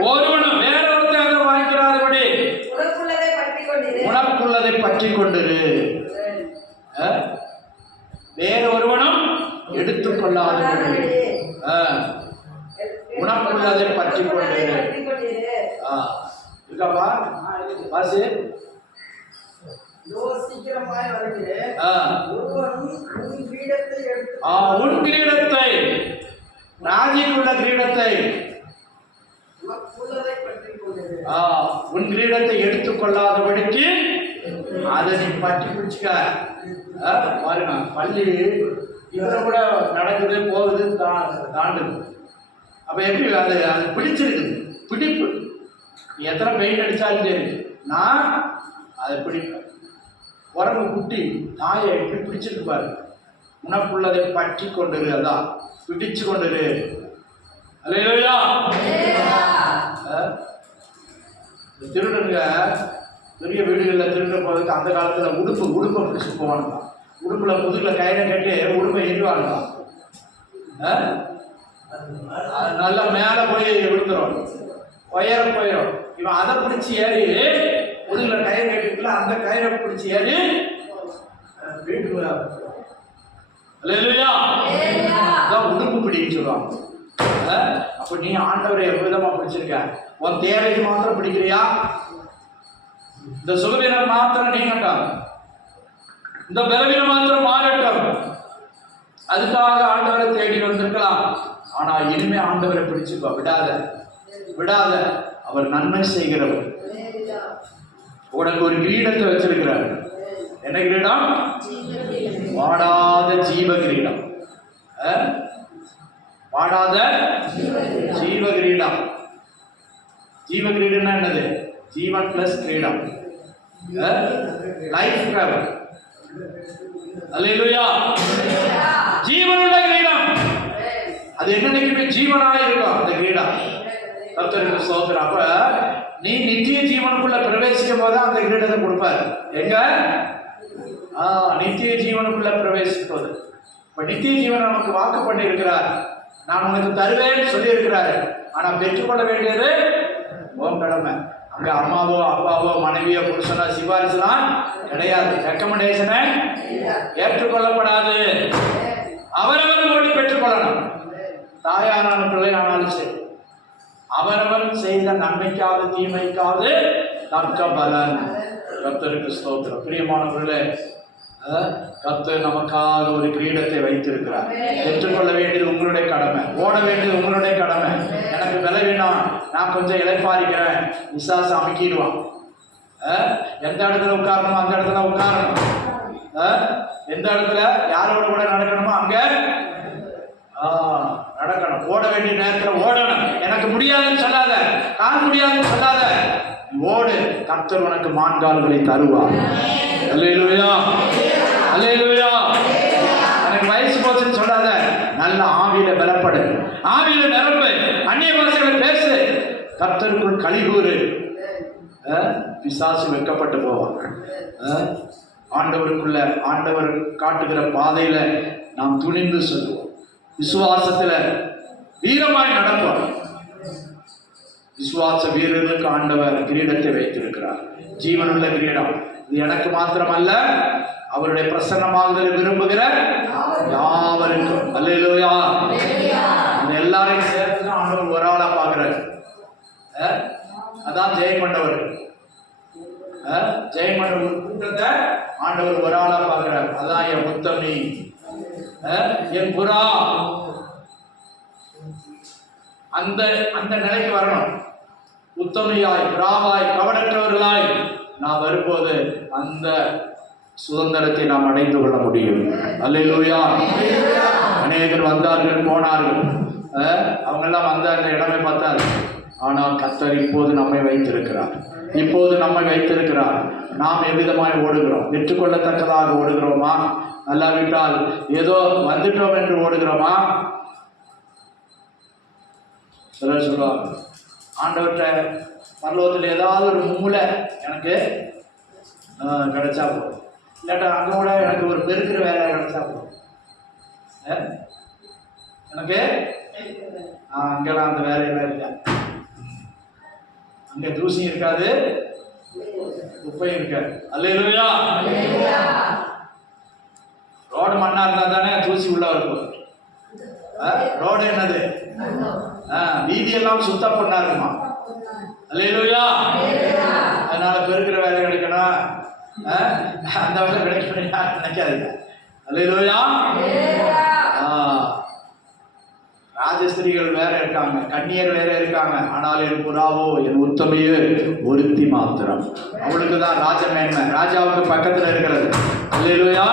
ஒருவனும் வேற ஒருத்தர் அதை வாங்கிக்கிறாதபடி உனக்குள்ளதை பற்றி கொண்டிரு. வேற ஒருவனும் எடுத்துக் கொள்ளாதபடி உனக்குள்ளதை பற்றி கொண்டிரு. இருக்காப்பா வாசி. உன் கிரீடத்தை, ராஜிக்குள்ள கிரீடத்தை, உன் கிரீடத்தை எடுத்துக் கொள்ளாதபடிக்கு அதை நீ பற்றி பிடிச்சுக்க. பாருங்க, பள்ளி இதுல கூட நடக்குது, போகுது, தாண்டுது. அப்ப எப்படி அது பிடிச்சிருக்குது, பிடிப்பு. எத்தனை பெயிண்ட் அடிச்சாலும் சரி, நான் அதை பிடிப்பேன். உரங்கு குட்டி தாயை எப்படி பிடிச்சிருக்கு பாரு. உனக்குள்ளதை பற்றி கொண்டிரு, அதான் பிடிச்சு கொண்டிரு. அல்லேலூயா. திருடனுங்க பெரிய வீடுகளில் திருட போறதுக்கு அந்த காலத்துல உடுப்பை பிடிச்சு போவானுங்க. உடுப்புல முதுகுல கயிறை கட்டி உடுப்பை எண்ணுவானுங்க. நல்லா மேல போய் விழுந்துரும், உயரம் போயிடும். இவன் அதை பிடிச்சி ஏறி முதுகுல கயிறு கட்டிட்டுல அந்த கயிறை பிடிச்சி ஏறி வீட்டுக்குள்ள. அல்லேலூயா. உடுப்பு பிடின்னு சொல்லுவாங்க. அப்ப நீ ஆண்டவரை எவ்விதமா பிடிச்சிருக்க? உன் தேவைக்கு மாத்திரம் பிடிக்கிறியா? இந்த சுகவீனம் மாத்திரம் நீங்கட்டும், இந்த பலவீனம் மாத்திரம் மாறட்டும், அதுக்காக ஆண்டவரை தேடி வந்திருக்கலாம். ஆனா இனிமே ஆண்டவரை பிடிச்சுக்கோ. விடாத. அவர் நன்மை செய்கிறவர். உனக்கு ஒரு கிரீடத்தை வச்சிருக்கிறார். என்ன கிரீடம்? வாடாத ஜீவ கிரீடம். வாடாத ஜீவ கிரீடம். ஜீவ கிரீடம்னா என்னது? ஜீவன் பிளஸ் கிரீடம், லைஃப் கிரீடம். அல்லேலூயா. ஜீவனுள்ள கிரீடம். அது என்னைக்குமே ஜீவனாய் இருக்கும் அந்த கிரீடம். கர்த்தருக்கு ஸ்தோத்திரம். அப்ப நீ நித்திய ஜீவனுக்குள்ள பிரவேசிக்கும் போது அந்த கிரீடத்தை கொடுப்பாரு. எங்க? நித்திய ஜீவனுக்குள்ள பிரவேசிப்பது. இப்ப நித்திய ஜீவன் நமக்கு வாக்கு பண்ணி இருக்கிறார். நான் உனக்கு தருவேன்னு சொல்லி இருக்கிறாரு. ஆனா பெற்றுக்கொள்ள வேண்டியது உன் கடமை. அங்க அம்மாவோ அப்பாவோ மனைவியோ புருஷனோ சிபாரிசுலாம் கிடையாது. ரெக்கமெண்டேஷனை ஏற்றுக்கொள்ளப்படாது. அவரவர் ஓடி பெற்றுக்கொள்ளணும். தாயாரான பிள்ளை ஆனாலும் சரி, அவரவன் செய்த நன்மைக்காவது தீமைக்காவது தக்க பலன். கர்த்தருக்கு ஸ்தோத்திரம். பிரியமானவர்களே, கர்த்தர் நமக்காக ஒரு கிரீடத்தை வைத்திருக்கிறார். பெற்றுக்கொள்ள வேண்டியது உங்களுடைய கடமை. ஓட வேண்டியது உங்களுடைய கடமை. எனக்கு விலை வேணாம், நான் கொஞ்சம் இளைப்பாரிக்கிறேன், விசாசம் அமைக்கிடுவான். எந்த இடத்துல உட்காரணுமோ அந்த இடத்துல உட்காரணும். எந்த இடத்துல யாரோட கூட நடக்கணுமோ அங்க நடக்கணும். ஓட வேண்டிய நேரத்தில் ஓடணும். எனக்கு முடியாதுன்னு சொல்லாத, கால் முடியாதுன்னு சொல்லாத, ஓடு. கர்த்தர் உனக்கு மான்கால்களை தருவார். அல்லேலூயா, அல்லேலூயா. எனக்கு வயசு போச்சுன்னு சொல்லாத, நல்ல ஆவியில பலப்படு, ஆவியில நிரம்பு, அந்நிய பாஷைகளை பேசு, கர்த்தருக்குள் கலிகூறு. பிசாசு வெட்கப்பட்டு போவாங்க. ஆண்டவருக்குள்ள ஆண்டவர் காட்டுகிற பாதையில நாம் துணிந்து சொல்லுவோம். விசுவாசத்துல வீரமாய் நடப்போம். விசுவாச வீரர்களுக்கு ஆண்டவர் கிரீடத்தை வைத்திருக்கிறார். ஜீவனுள்ள கிரீடம். இது எனக்கு மாத்திரமல்ல, அவருடைய பிரசன்னமாக விரும்புகிற யாவருக்கும். அல்லேலூயா. எல்லாரையும் சேர்த்து ஆண்டவர் ஒரு ஆளா பாக்குறாரு. அதான் ஜெயம் பண்ணவர். ஜெயம் பண்ண கூட்டத்தை ஆண்டவர் ஒரு ஆளா பாக்குறார். அதான் என் முத்தமி, என் புறா. அந்த அந்த நிலைக்கு வரணும். உத்தமையாய், புறாவாய், கவனற்றவர்களாய் நாம் வரும்போது அந்த சுதந்திரத்தை நாம் அடைந்து கொள்ள முடியும். அல்லேலூயா. அநேகர் வந்தார்கள், போனார்கள். அவங்க எல்லாம் வந்த அந்த இடமே பார்த்தாரு. ஆனால் கர்த்தர் இப்போது நம்மை வைத்திருக்கிறார். இப்போது நம்மை வைத்திருக்கிறார். நாம் எவ்விதமாய் ஓடுகிறோம்? பெற்றுக்கொள்ளத்தக்கதாக ஓடுகிறோமா? அல்லாவிட்டால் ஏதோ வந்துட்டோம் என்று ஓடுகிறோமா? சிலர் சொல்லுவாங்க, ஆண்டவர்கிட்ட பரலோகத்தில் ஏதாவது ஒரு மூளை எனக்கு கிடைச்சா போதும், இல்லாட்டா அங்கே கூட எனக்கு ஒரு பெருக்கிற வேலை கிடைச்சா போதும். எனக்கு அங்கெல்லாம் அந்த வேலையெல்லாம் இல்லை. அங்கே தூசியும் இருக்காது, குப்பையும் இருக்காது. அல்லேலூயா. ரோடு மண்ணா இருந்தா தானே தூசி உள்ள இருக்கும். ரோடு என்னது? வீதியெல்லாம் சுத்தம் பண்ணா இருக்குமா? அல்லேலூயா. அதனால பெருக்கிற வேலை கிடைக்கணும், அந்த வேலை கிடைக்கணும் நினைக்காதீங்க. அல்லேலூயா. ராஜஸ்திரிகள் வேற இருக்காங்க, கன்னியர் வேற இருக்காங்க. ஆனால் என் புறாவோ, என் உத்தமையோ ஒருத்தி மாத்திரம். அவளுக்கு தான் ராஜமேன்மை, ராஜாவுக்கு பக்கத்தில் இருக்கிறது. அல்லேலூயா.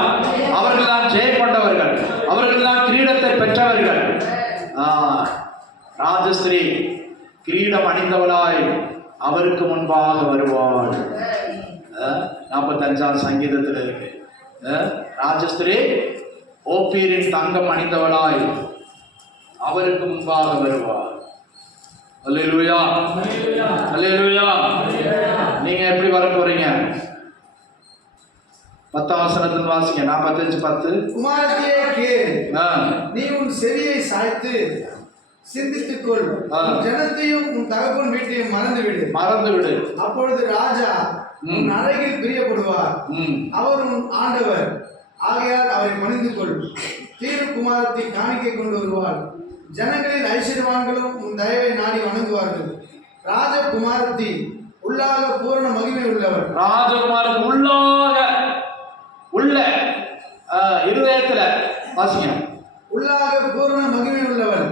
அவர்கள் தான் ஜெயம் கொண்டவர்கள், அவர்கள் தான் கிரீடத்தை பெற்றவர்கள். ராஜஸ்திரி கிரீடம் அணிந்தவளாய் அவருக்கு முன்பாக வருவாள். 45ஆம் சங்கீதத்தில் இருக்கு. ராஜஸ்திரி ஓப்பீரின் தங்கம் அணிந்தவளாய் அவருக்கு முன்பாக வருவார். அல்லேலூயா, அல்லேலூயா. நீங்க எப்படி வர போறீங்க? 10ஆம் வசனத்தில் வாசிங்க. 45:10. குமாரத்தியே கேள், நீ உன் செவியை சாய்த்து சிந்தித்துக்கொள், ஜனத்தையும் உன் தகப்பன் வீட்டையும் மறந்து விடு. அப்பொழுது ராஜா உன் அழகில் பிரியப்படுவார், அவர் உன் ஆண்டவர், ஆகையால் அவரை பணிந்து கொள். தீரு குமாரத்தை காணிக்கை கொண்டு வருவாள், ஜனங்களில் ஐஸ்வர்யவான்களும் உன் தயவை நாடி வணங்குவார்கள். ராஜகுமாரத்தி உள்ளாக பூரண மகிமை உள்ளவர். ராஜகுமாரத்தி உள்ளாக, உள்ள இருதயத்துல வாசிங்க. உள்ளாக பூரண மகிமை உள்ளவள்,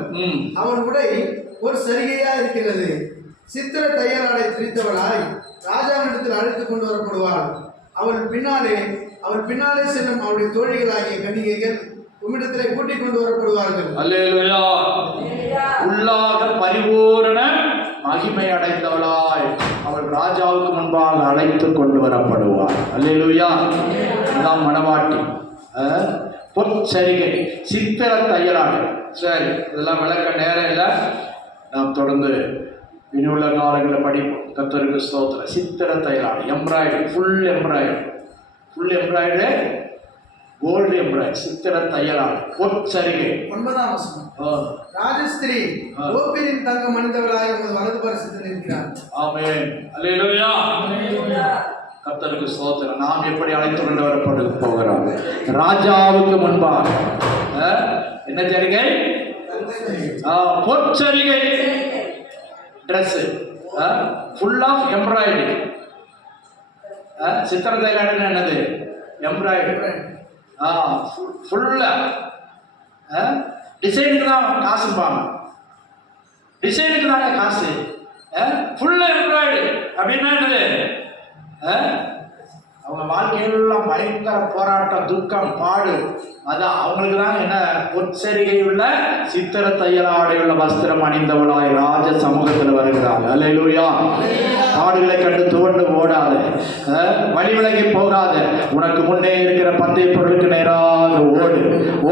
அவள் உடை ஒரு சரிகையா இருக்கிறது. சித்திர தையலாடை திரித்தவளாய் ராஜாவிடத்தில் அழைத்து கொண்டு வரப்படுவாள். அவள் பின்னாலே செல்லும் அவருடைய தோழிகளாகிய கன்னிகைகள் உம்மிடத்திலே கூட்டிக் கொண்டு வரப்படுவார்கள். அல்லேலூயா. உள்ளாக பரிபூரண மகிமை அடைந்தவளாய் அவள் ராஜாவுக்கு முன்பாக அழைத்து கொண்டு வரப்படுவாள். அல்லேலூயா. இதுதான் மணவாட்டி. பொற்சரிகை, சித்திர தையலாடை. சரி, இதெல்லாம் விளக்க நேரம் இல்லை, நாம் தொடர்ந்து இனி உள்ள காலங்களில் படிப்போம். கர்த்தருக்கு ஸ்தோத்திரம். சித்திர தையலாடை, embroidery, full embroidery, gold embroidery, சித்திர தையலாடை, பொற்சரிகை. 9ஆம் வசனம். ராஜஸ்திரீ கோபியின் தங்கம் அணிந்தவளாய் உமது வலது பரிசத்தில் இருக்கிறார். ஆமென். அல்லேலூயா. கர்த்தருக்கு ஸ்தோத்திரம். நாம் எப்படி அழைத்து கொண்டு வரப்பட்டு போகிறோம்? ராஜாவுக்கு முன்பாக என்ன சரிகை? பொற்சரிகை ட்ரெஸ், ஃபுல் ஆஃப் எம்ப்ராய்டரி. சித்திர தையலாடை என்னது? எம்ப்ராய்டரி. ஃபுல்லா டிசைனுக்கு தான் காசுப்பாங்க, டிசைனுக்கு தானே காசு. ஃபுல் எம்ப்ராய்டரி அப்படின்னா என்னது? அவங்க வாழ்க்கையெல்லாம் பயங்கர போராட்டம், துக்கம், பாடு. அதான் அவங்களுக்கு தான் என்ன? பொற்சரிகை உள்ள சித்திர தையலாடை உள்ள வஸ்திரம் அணிந்தவளாய் ராஜ சமூகத்தில் வருகிறாள். அல்லேலூயா. பாடுகளை கண்டு துவண்டு ஓடாத, வழி விலகி போகாத, உனக்கு முன்னே இருக்கிற பந்தய பொருளுக்கு நேராக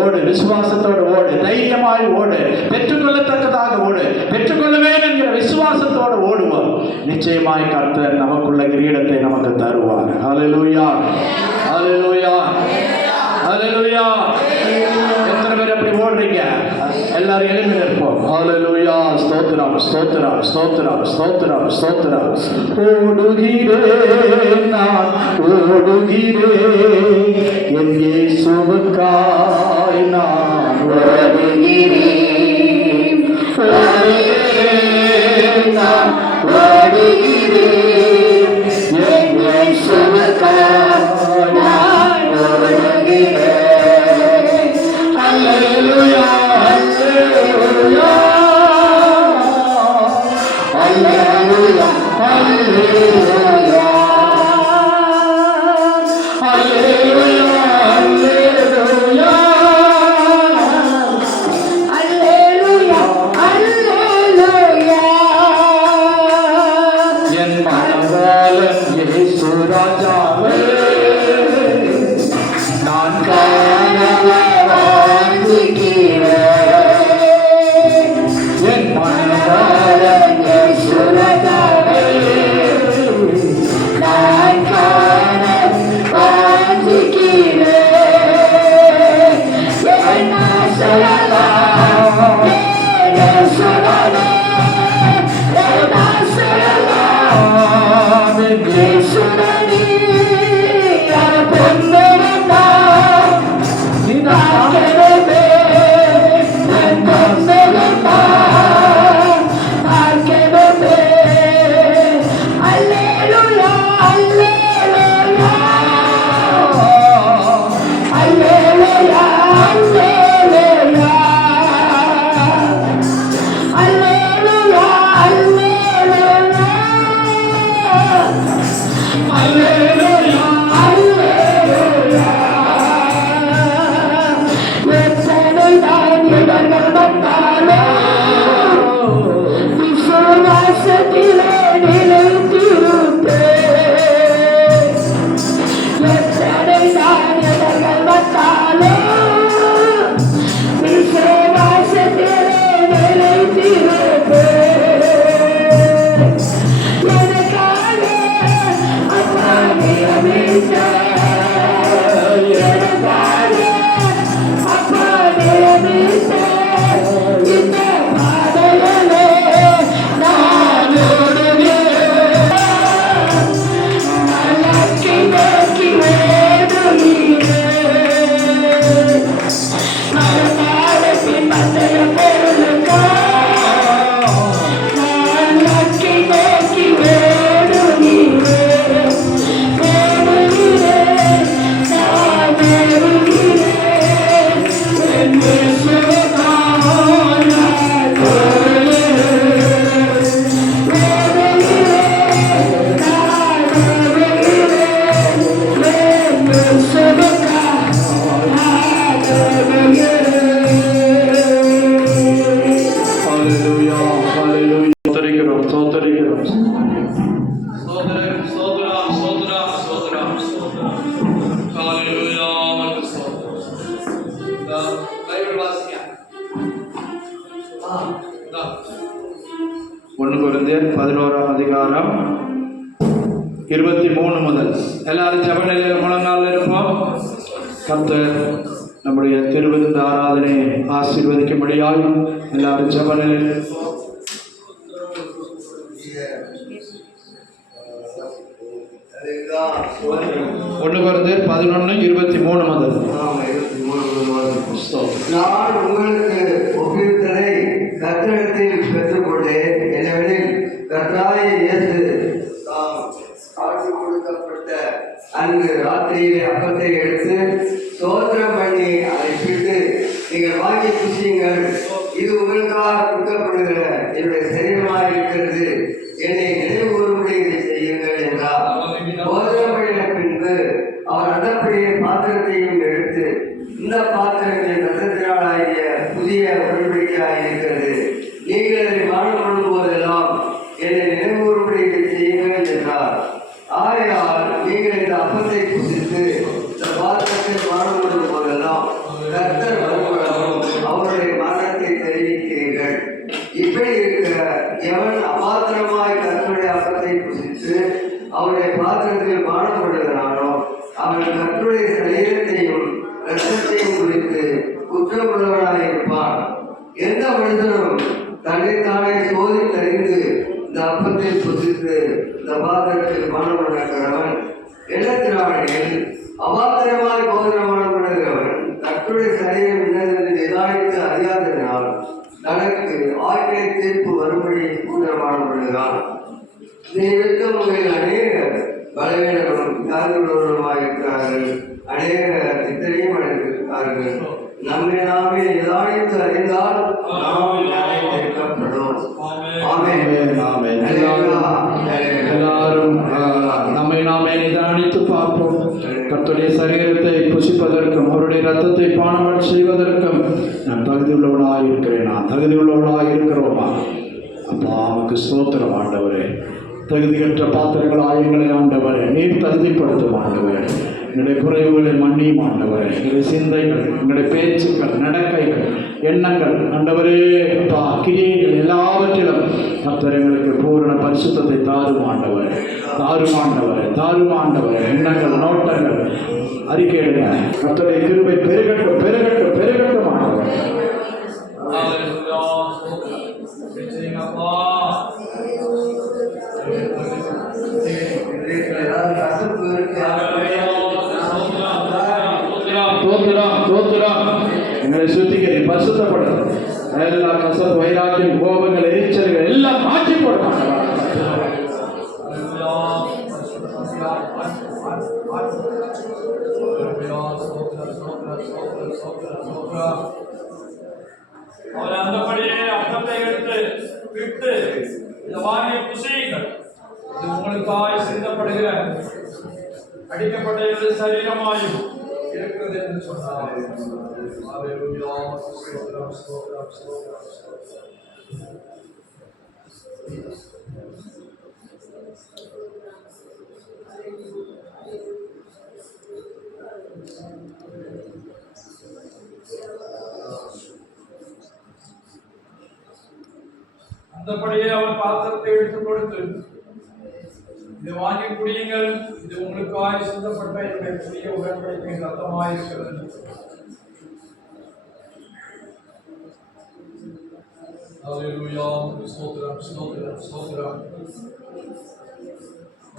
ஓடு, விசுவாசத்தோடு ஓடு, தைரியமாய் ஓடு, பெற்றுக்கொள்ளத்தக்கதாக ஓடு, பெற்றுக்கொள்ளுவேன் என்கிற விசுவாசத்தோடு ஓடுவோம். நிச்சயமாய் கர்த்தர் நமக்குள்ள கிரீடத்தை நமக்கு தருவார். அல்லேலூயா, அல்லேலூயா, அல்லேலூயா. எத்தனை பேர் அப்படி ஓடுறீங்க? எல்லாரும் எழுப்பி நிற்போம். அல்லேலூயா. ஸ்தோத்திரம், ஸ்தோத்திரம், ஸ்தோத்திரம், ஸ்தோத்திரம், ஸ்தோத்திரம். ஓடுகிறேன் நான், ஓடுகிறேன் என் இயேசுவுக்காய் நான் ஓடுகிறேன், ஓடுகிறேன் நான், ஓடுகிறேன் என் இயேசுவுக்காய் நான் ஓடுகிறேன். அல்லேலூயா, அல்லேலூயா, அல்லேலூயா, அல்லேலூயா, அல்லேலூயா, அல்லேலூயா, அல்லேலூயா. என் மனவாளன் இயேசு ராஜாவே, நான் காணவே வாஞ்சிக்கிறேன். என் மனவாளன் இயேசு ராஜாவே, நான் காணவே வாஞ்சிக்கிறேன். என் ஆசையெல்லாம் இயேசுவே, என் ஆசையெல்லாம் இயேசுவே. எனக்காக அப்பா நீ 23 முதல் எல்லாரும் ஜெபநிலையில் முழங்காலில் இருப்போம். கர்த்தர் நம்முடைய திருவிருந்து ஆராதனை ஆசீர்வதிக்கும்படியாய் எல்லாரும் ஜெபநிலையில் இருப்போம். 1 Corinthians 11:23 முதல். நான் உங்களுக்கு ஒப்புவித்ததை கர்த்தரிடத்தில் பெற்றுக்கொண்டேன். என்னவெனில் கர்த்தராகிய இயேசு தாம் காட்டிக் கொடுக்கப்பட்ட அன்று ராத்திரியிலே அப்பத்தை எடுத்து ஸ்தோத்திரம் பண்ணி அதை பிட்டு, நீங்கள் வாங்கி புசியுங்கள், இது உங்களுக்காக கொடுக்கப்படுகிற என்னுடைய சரீரமாக இருக்கிறது, என்னை நினைவுகூரும்படி இதை செய்யுங்கள் என்றார். ஸ்தோத்திரம் பண்ணின பின்பு அவர் அந்தப்படியே பாத்திரத்தையும் எடுத்து, இந்த பாத்திரங்களின் ரத்தத்தினாலாகிய புதிய உடன்படிக்கையாக இருக்கிறது, நீங்கள் அதை பானம் பண்ணும் போதெல்லாம் என்னை நினைவுகூரும்படி இதை செய்யுங்கள் என்றார். ஆகையால் நீங்கள் இந்த அப்பத்தை புசித்து இந்த பாத்திரத்தை பானம் பண்ணும் போதெல்லாம் கர்த்தர் வருவதும் அவருடைய மரணத்தை தெரிவிக்கிறீர்கள். இப்படி இருக்க எவன் அபாத்திரமாய் கர்த்தருடைய அப்பத்தை புசித்து அவருடைய பாத்திரத்தில் பானம் பண்ணுகிறானோ அவன் கர்த்தருடைய சரீரத்தையும் இரத்தத்தையும் குறித்து குற்றமுள்ளவனாக இருப்பான். எந்த மனிதனும் தன்னைத்தானே சோதித்தறிந்து இந்த அப்பத்தை புசித்து இந்த பாத்திரத்தில் பானம் பண்ணுகிறவன் எண்ணத்தினானில் அபாத்திரமாய் போதனமான பண்ணுகிறவன் கர்த்தருடைய சரீரம் என்னதென்று நிதானித்து அறியாததினால் தனக்கு ஆக்கினை தீர்ப்பு வரும்படி போதனமான பண்ணுகிறான். நிமித்தம் உங்களில் அநேகர் பலவீனர்களும் வியாதியுள்ளவர்களுமாக இருக்கிறார்கள், அநேகர் இத்தனையும் அடைந்திருக்கிறார்கள். நம்மை நாமே நிதானித்து அறிந்தால் நாம் நியாயத்தீர்க்கப்படும். எல்லாரும் நம்மை நாமே நிதானித்து பார்ப்போம். கர்த்தருடைய சரீரத்தை புசிப்பதற்கும் அவருடைய ரத்தத்தை பானம் செய்வதற்கும் நான் தகுதியுள்ளவனாக இருக்கிறேன். நான் தகுதியுள்ளவனாக இருக்கிறோமா? அப்பா, அவனுக்கு ஸ்தோத்திரம் ஆண்டவரே. தகுதியற்ற பாத்திரங்கள் எங்களை ஆண்டவரே நீர் தகுதிப்படுத்தும் ஆண்டவரே. எங்களுடைய குறைவுகளை மன்னியும் ஆண்டவரே. எங்களுடைய சிந்தைகள், எங்களுடைய பேச்சுக்கள், நடக்கைகள், எண்ணங்கள் ஆண்டவரே, அப்பா, கிரியைகள் எல்லாவற்றிலும் கர்த்தர் எங்களுக்கு பூரண பரிசுத்தத்தை தாரும் ஆண்டவரே. தாரும் ஆண்டவரே, தாரும் ஆண்டவரே. எண்ணங்கள், நோட்டங்கள் அறிக்கையிடுங்க. கர்த்தருடைய கிருபை பெருகட்டும், பெருகட்டும், பெருகட்டும் ஆண்டவரே. எங்களை சுத்திகரி பரிசுத்தப்படும். எல்லா கசப்பு, வைராக்கியம், கோபங்கள், எரிச்சல்கள் எல்லாம் மாற்றி போடுவாங்க. அவர் அந்தபடியே அப்பத்தை எடுத்து விட்டு, இந்த வாங்கி புசியுங்கள், இது உங்களுக்காய் சிந்தப்படுகிற அடிக்கப்பட்ட எனது சரீரமாயும் இருக்கிறது என்று சொன்னார். அந்தபடியே அவர் பாத்திரத்தை எடுத்துக் கொடுத்து, இதை வாங்கி குடியுங்கள், இது உங்களுக்காய் சிந்தப்பட்ட என்னுடைய புதிய உடன்படிக்கை ரத்தமாயிருக்கிறது. ஹல்லேலூயா, ஸ்தோத்திரம், ஸ்தோத்திரம், ஸ்தோத்திரம்.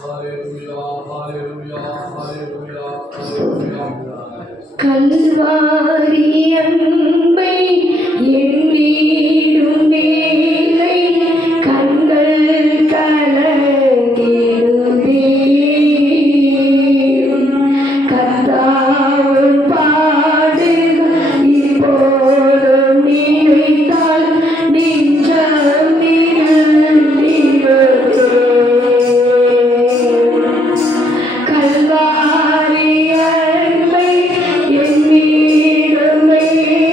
ஹல்லேலூயா, ஹல்லேலூயா, ஹல்லேலூயா, ஹல்லேலூயா. கல்வாரி அன்பை எண்ணிடும் வேளை கண்கள் கலங்கிடுதே. கர்த்தாவின் பாடுகள் இப்போதும் நினைத்தால் நெஞ்சம் நிகழ்கிறதே. கல்வாரி அன்பை எண்ணிடும் வேளை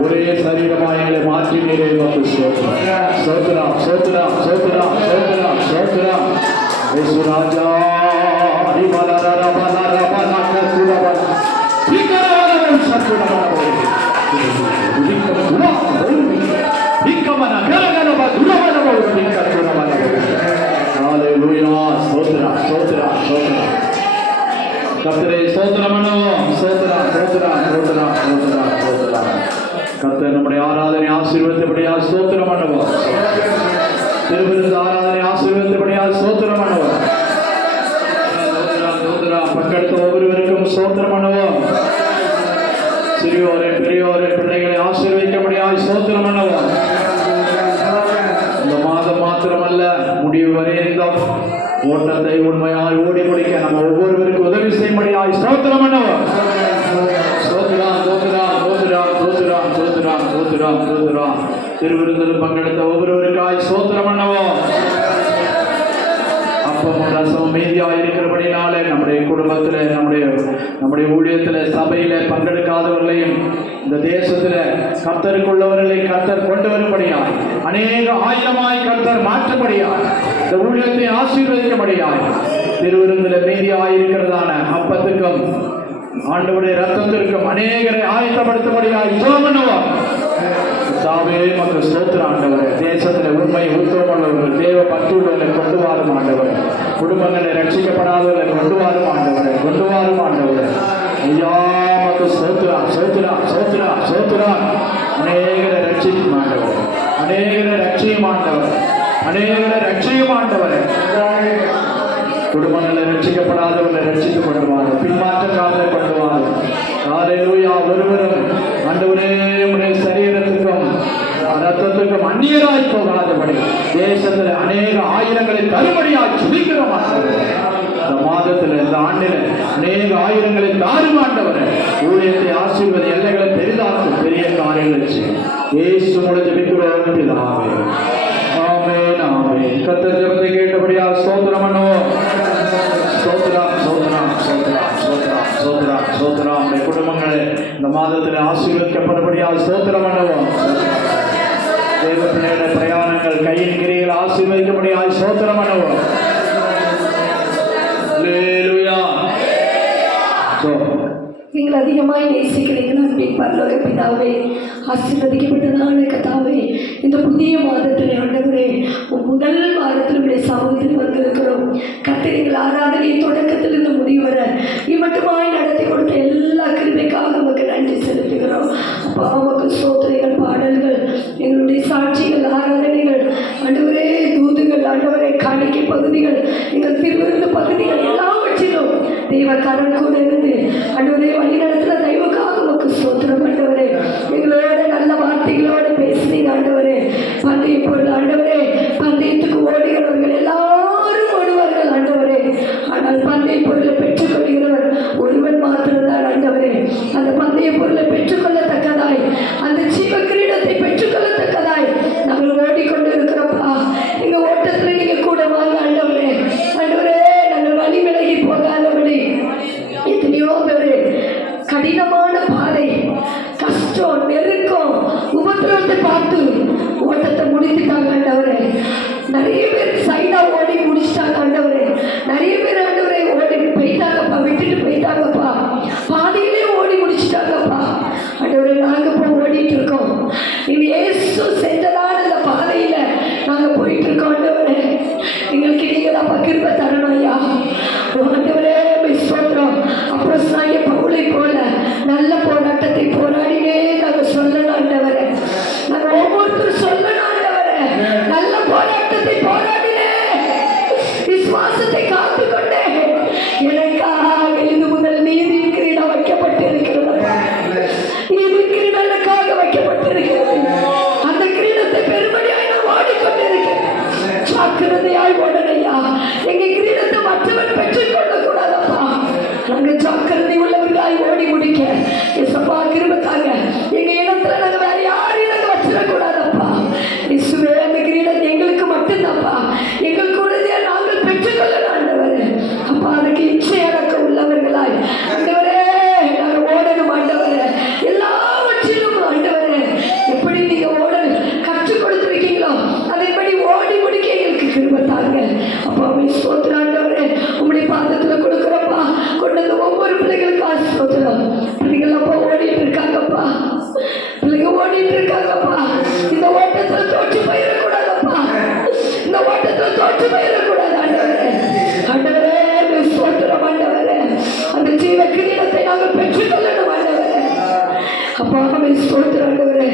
ஒரே சரீரமாய் எங்களை மாற்றினீரே ஸ்தோத்திரம் ஸ்தோத்திரம் ஸ்தோத்திரம் ஸ்தோத்திரம் ஸ்தோத்திரம் ஸ்தோத்திரம் இயேசு ராஜா கர்த்தரே ஸ்தோத்திரம் பண்ணுவோம். ஸ்தோத்திரம் ஸ்தோத்திரம் ஸ்தோத்திரம் ஸ்தோத்திரம் ஸ்தோத்திரம். கர்த்தர் நம்முடைய ஆராதனை ஆசீர்வதித்தபடியா ஸ்தோத்திரம் பண்ணுவோம். திருவிருந்த ஆராதனை ஆசீர்வதித்தபடியா ஸ்தோத்திரம் பண்ணுவோம். ஸ்தோத்திரம் ஸ்தோத்திரம். பங்கெடுத்த ஒவ்வொருவருக்கும் ஸ்தோத்திரம் பண்ணுவோம். சிறியோரை பெரியோரை பிள்ளைகளை ஆசீர்வதிக்கபடியாய் ஸ்தோத்திரம் பண்ணுவோம். இந்த மாதம் மாத்திரமல்ல, முடிவு வரையும் ஓட்டத்தை உண்மையாய் ஓடி முடிக்க நம்ம ஒவ்வொருவருக்கும் உதவி செய்யும்படியாய் ஸ்தோத்திரம் பண்ணுவோம். ஸ்தோத்திரம் ஸ்தோத்திரம் ஸ்தோத்திரம் ஸ்தோத்திரம் ஸ்தோத்திரம் ஸ்தோத்திரம் ஸ்தோத்திரம். திருவிருந்தில் பங்கெடுத்த ஒவ்வொருவருக்காய் ஸ்தோத்திரம் பண்ணுவோம். அப்பமும் ரசமும் மீதியாக இருக்கிறபடினாலே நம்முடைய குடும்பத்தில், நம்முடைய ஊழியத்தில், சபையில பங்கெடுக்காதவர்களையும் இந்த தேசத்தில் கர்த்தருக்குள்ளவர்களை கர்த்தர் கொண்டு வரும்படியாய், அநேக ஆயிரமாய் கர்த்தர் மாற்றும்படியாய், இந்த ஊழியத்தை ஆசீர்வதிக்கும்படியாய், திருவிருந்தில் மீதியாக இருக்கிறதான அப்பத்துக்கும் ஆண்டவருடைய ரத்தத்திற்கும் அநேகரை ஆயத்தப்படுத்தும்படியாய் ஜெபம் பண்ணுவோம். தாவே மக்கள் ஸ்தோத்திர ஆண்டவர். தேசத்தில் உண்மை உத்தமமுள்ளவர்கள், தேவ பற்றுள்ளவர்களை கொண்டு வாரும் ஆண்டவர். குடும்பங்களை ரட்சிக்கப்படாதவர்களை கொண்டு வாரும் ஆண்டவர். கொண்டு வாரும் ஆண்டவர். ஐயா மக்கள் ஸ்தோத்திரா ஸ்தோத்திரா ஸ்தோத்திரா ஸ்தோத்திரா. அநேகரை ரட்சிக்கும் ஆண்டவர். அநேகரை ரட்சியும் ஆண்டவர். அநேகரை ரட்சியும் ஆண்டவர். குடும்பங்களை ரட்சிக்கப்படாதவர்களை ரட்சித்துக் கொள்வார். பின்மாற்றக்காரரை கொள்வார். ஹல்லேலூயா. ஒருவரும் ஆண்டவரே உடைய சரீரத்துக்கும் ரத்தத்துக்கும் அந்நியராய் போகாதபடி தேசத்தில் அநேக ஆயிரங்களை தருபடியாய் சுபிக்கிறோம். இந்த மாதத்தில், இந்த ஆண்டில் அநேக ஆயிரங்களை தாருமாண்டவர். ஊழியத்தை ஆசீர்வதி, எல்லைகளை பெரிதாக்கும், பெரிய காரியங்களை செய்யும். இயேசு மூலம் ஜெபிக்கிறோம் பிதாவே. ஆமென் ஆமென். கர்த்தர் ஜெபத்தை கேட்டபடியா ஸ்தோத்திரம் பண்ணுவோம். ஸ்தோத்திரம் ஸ்தோத்திரம் ஸ்தோத்திரம் ஸ்தோத்திரம் ஸ்தோத்திரம் ஸ்தோத்திரம். நம்முடைய குடும்பங்களை இந்த மாதத்தில் ஆசீர்வதிக்கப்படும்படியா ஸ்தோத்திரம் பண்ணுவோம். தேவ பிள்ளைகளுடைய பிரயாணங்கள், கையின் கிரிகள் ஆசீர்வதிக்கப்படியாய் ஸ்தோத்திரம் பண்ணுவோம். அல்லேலூயா. நீங்கள் அதிகமாய் நேசிக்கிறீர்கள் அன்பின் பரலோக பிதாவே. ஆசீர்வதிக்கப்பட்டதான கர்த்தாவே, இந்த புதிய மாதத்தில் ஆண்டவரே, முதல் வாரத்தில் உடைய சமூகத்தில் வந்திருக்கிறோம். கர்த்தர் ஆராதனை தொடக்கத்தில் இருந்து முடிவு வர இம்மட்டுமாய் நடத்தி கொடுத்த எல்லா கிருபைக்காக நமக்கு நன்றி செலுத்துகிறோம். அப்போ நமக்கு சோதனைகள், பாடல்கள், எங்களுடைய சாட்சிகள், ஆராதனைகள், ஆண்டவரே தூதுகள், ஆண்டவரே காணிக்கை பகுதிகள், எங்கள் திருவிருந்த பகுதிகள் எல்லாவற்றிலும் தெய்வ கரம் கூட இருந்து ஆண்டவரே வழி நடத்துகிற தெய்வக்காக நமக்கு சோத்திரம். ஆண்டவரே எங்களோட நல்ல வார்த்தைகளோடு பேசுனீங்க ஆண்டவரே. பந்தய பொருள் ஆண்டவரே, பந்தயத்துக்கு ஓடுகிறவர்கள் எல்லாரும் ஓடுவார்கள் ஆண்டவரே. ஆனால் பந்தய பொருளை பெற்றுக்கொள்கிறவர் ஒருவன் மாத்திரம்தான் ஆண்டவரே. அந்த பந்தய பொருளை பெற்றுக்கொள்ளத்தக்கதாய், அந்த ஜீவ கிரீடத்தை பெற்றுக்கொள்ளத்தக்கதாய் நாங்கள் ஓடிக்கொண்டு இருக்கிறோம்ப்பா. எங்க ஓட்டத்தில் நீங்க கூட வாங்க ஆண்டவரே. ஆண்டவரே நாங்கள் வழி விலகி போகாதபடி எத்தனையோ பேரு கடினமான பாதை, கஷ்டம், நெருக்கம், உபத்திரத்தை பார்த்து ஓட்டத்தை முடித்துட்டாங்க ஆண்டவரே. நிறைய பேர் சைடா ஓடி முடிச்சிட்டாங்க ஆண்டவரே. நிறைய பேர் ஆண்டவரே ஓடி போயிட்டாங்கப்பா, விட்டுட்டு போயிட்டாங்கப்பா, பாதையிலே ஓடி முடிச்சிட்டாங்கப்பா. ஆண்டவரே நாங்க இப்போ ஓடிட்டு இருக்கோம். இது இயேசு சென்றதான இந்த பாதையில நாங்க போயிட்டு இருக்கோம் ஆண்டவரே. எங்களுக்கு நீங்க தான் கிருபை தரணும் ஐயா. ஆண்டவரே ஸ்தோத்திரம். அப்புறம் சாய பவுலை போல நல்ல போராட்டத்தை போராடினே நாங்க சொல்லணும் ஆண்டவரே. நாங்க ஒவ்வொருத்தரும் சொல்லணும் ஆண்டவரே, நல்ல போராட்டத்தை போராடினே, விசுவாசத்தை காத்துக்கொண்டே, எனக்காக இது முதல் நீதி கிரீடம் வைக்கப்பட்டிருக்கிறது. நீதி கிரீடம் எனக்காக வைக்கப்பட்டிருக்கிறது. அந்த கிரீடத்தை பெருமடியாய் நான் ஓடிக்கொண்டிருக்கிறேன். ஜாக்கிரதையாய் ஓடனையா. எங்க கிரீடத்தை உம்மை ஸ்தோத்திரம் ஆண்டவரே.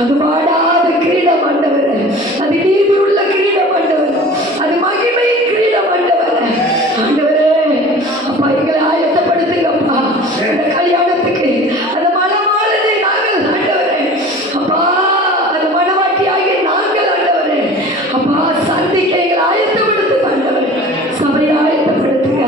அது வாடாத கிரீடம் ஆண்டவரே, அது நீதி உள்ள கிரீடம் ஆண்டவரே, அது மகிமையின் கிரீடம் ஆண்டவரே. ஆண்டவரே அப்பா, எங்களை ஆயத்தப்படுத்துங்கப்பா இந்த கல்யாணத்துக்கு. அந்த மணமாளனை நாங்கள் ஆண்டவரே, அப்பா அந்த மணவாட்டியாகிய நாங்கள் ஆண்டவரே, அப்பா சந்திக்க எங்களை ஆயத்தப்படுத்துங்க ஆண்டவரே. சபையை ஆயத்தப்படுத்துங்க.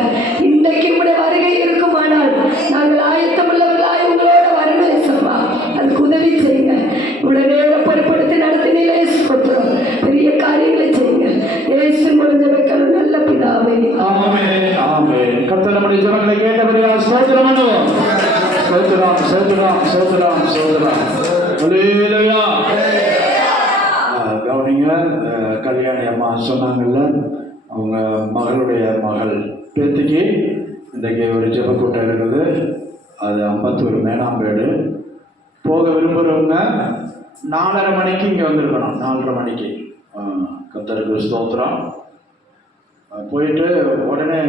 இன்றைக்கு உங்களுடைய வருகை இருக்குமானால் நாங்கள் ஆயத்தமுள்ளவர்களாய் உங்களோட வரணும் ஏசப்பா. அதுக்கு உதவி செய்யுங்க. இவ்வளவு நேரம் பொறுப்படுத்தி நடத்தினீங்களே ஸ்தோத்திரம். பெரிய காரியங்களை செய்யுங்க. இயேசு முடிஞ்ச வைக்கணும் நல்ல பிதாவே. ஆமென், ஆமென். கர்த்தர் நம்முடைய ஜெபங்களை கேட்டபடியால் ஸ்தோத்திரம் பண்ணுவோம். ஸ்தோத்திரம், ஸ்தோத்திரம், ஸ்தோத்திரம், ஸ்தோத்திரம். அல்லேலூயா. கவனிங்க, கல்யாணி அம்மா சொன்னாங்கல்ல, அவங்க மகளுடைய மகள் பேத்திக்கு இன்றைக்கு ஒரு ஜெபக்கூட்டம் இருக்குது. அது அம்பத்தூர் மேனாம்பேடு. போக விரும்புகிறவங்க 4:30 மணிக்கு இங்கே வந்திருக்கணும். 4:30 மணிக்கு. கர்த்தருக்கு ஸ்தோத்திரம். போயிட்டு உடனே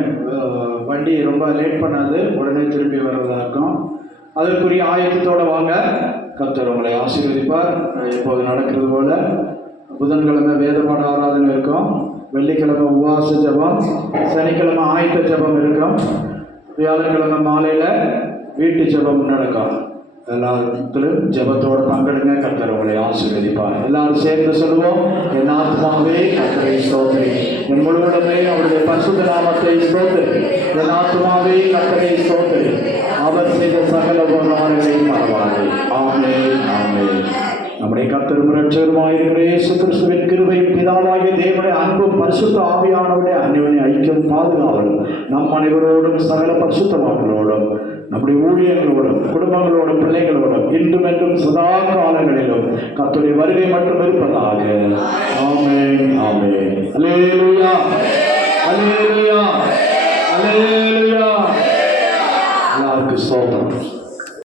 வண்டி ரொம்ப லேட் பண்ணாது, உடனே திரும்பி வர்றதா இருக்கும். அதற்குரிய ஆயத்தத்தோடு வாங்க. கர்த்தர் உங்களை ஆசீர்வதிப்பார். இப்போது நடக்கிறது போல புதன்கிழமை வேதபாட ஆராதனை இருக்கும், வெள்ளிக்கிழமை உபவாச ஜபம், சனிக்கிழமை ஆயத்த ஜபம் இருக்கும், வியாழக்கிழமை மாலையில் வீட்டு ஜபம் நடக்கும். எல்லாத்திலும் ஜபத்தோடு பங்கெடுங்க. கர்த்தர் உங்களை ஆசீர்வதிப்பார். எல்லாரும் சேர்ந்து சொல்லுவோம். என் ஆத்மாவே கர்த்தரை ஸ்தோத்திரி, என் முழுவதுமே அவருடைய பரிசுத்த நாமத்தை ஸ்தோத்திரி. என் ஆத்மாவே கர்த்தரை ஸ்தோத்திரி, அவர் செய்த சகல உபகாரங்களை மறவாதே. ஆமென், ஆமென். நம்முடைய கர்த்தரும் இரட்சகருமாயிருக்கிற இயேசு கிறிஸ்துவின் கிருபையும் பிதாவாகிய தேவனுடைய அன்பும் பரிசுத்த ஆவியானவருடைய அந்யோன்ய ஐக்கியம் பாதுகாவலும் நம் அனைவரோடும் சகல பரிசுத்தவான்களோடும் நம்முடைய ஊழியர்களோடும் குடும்பங்களோடும் பிள்ளைகளோடும் இன்றும் என்றும் சதா காலங்களிலும் கர்த்தருடைய வருகை மட்டும் இருப்பதாக. ஆமென், ஆமென். அல்லேலூயா, அல்லேலூயா, அல்லேலூயா. எல்லாருக்கும் ஸ்தோத்திரம்.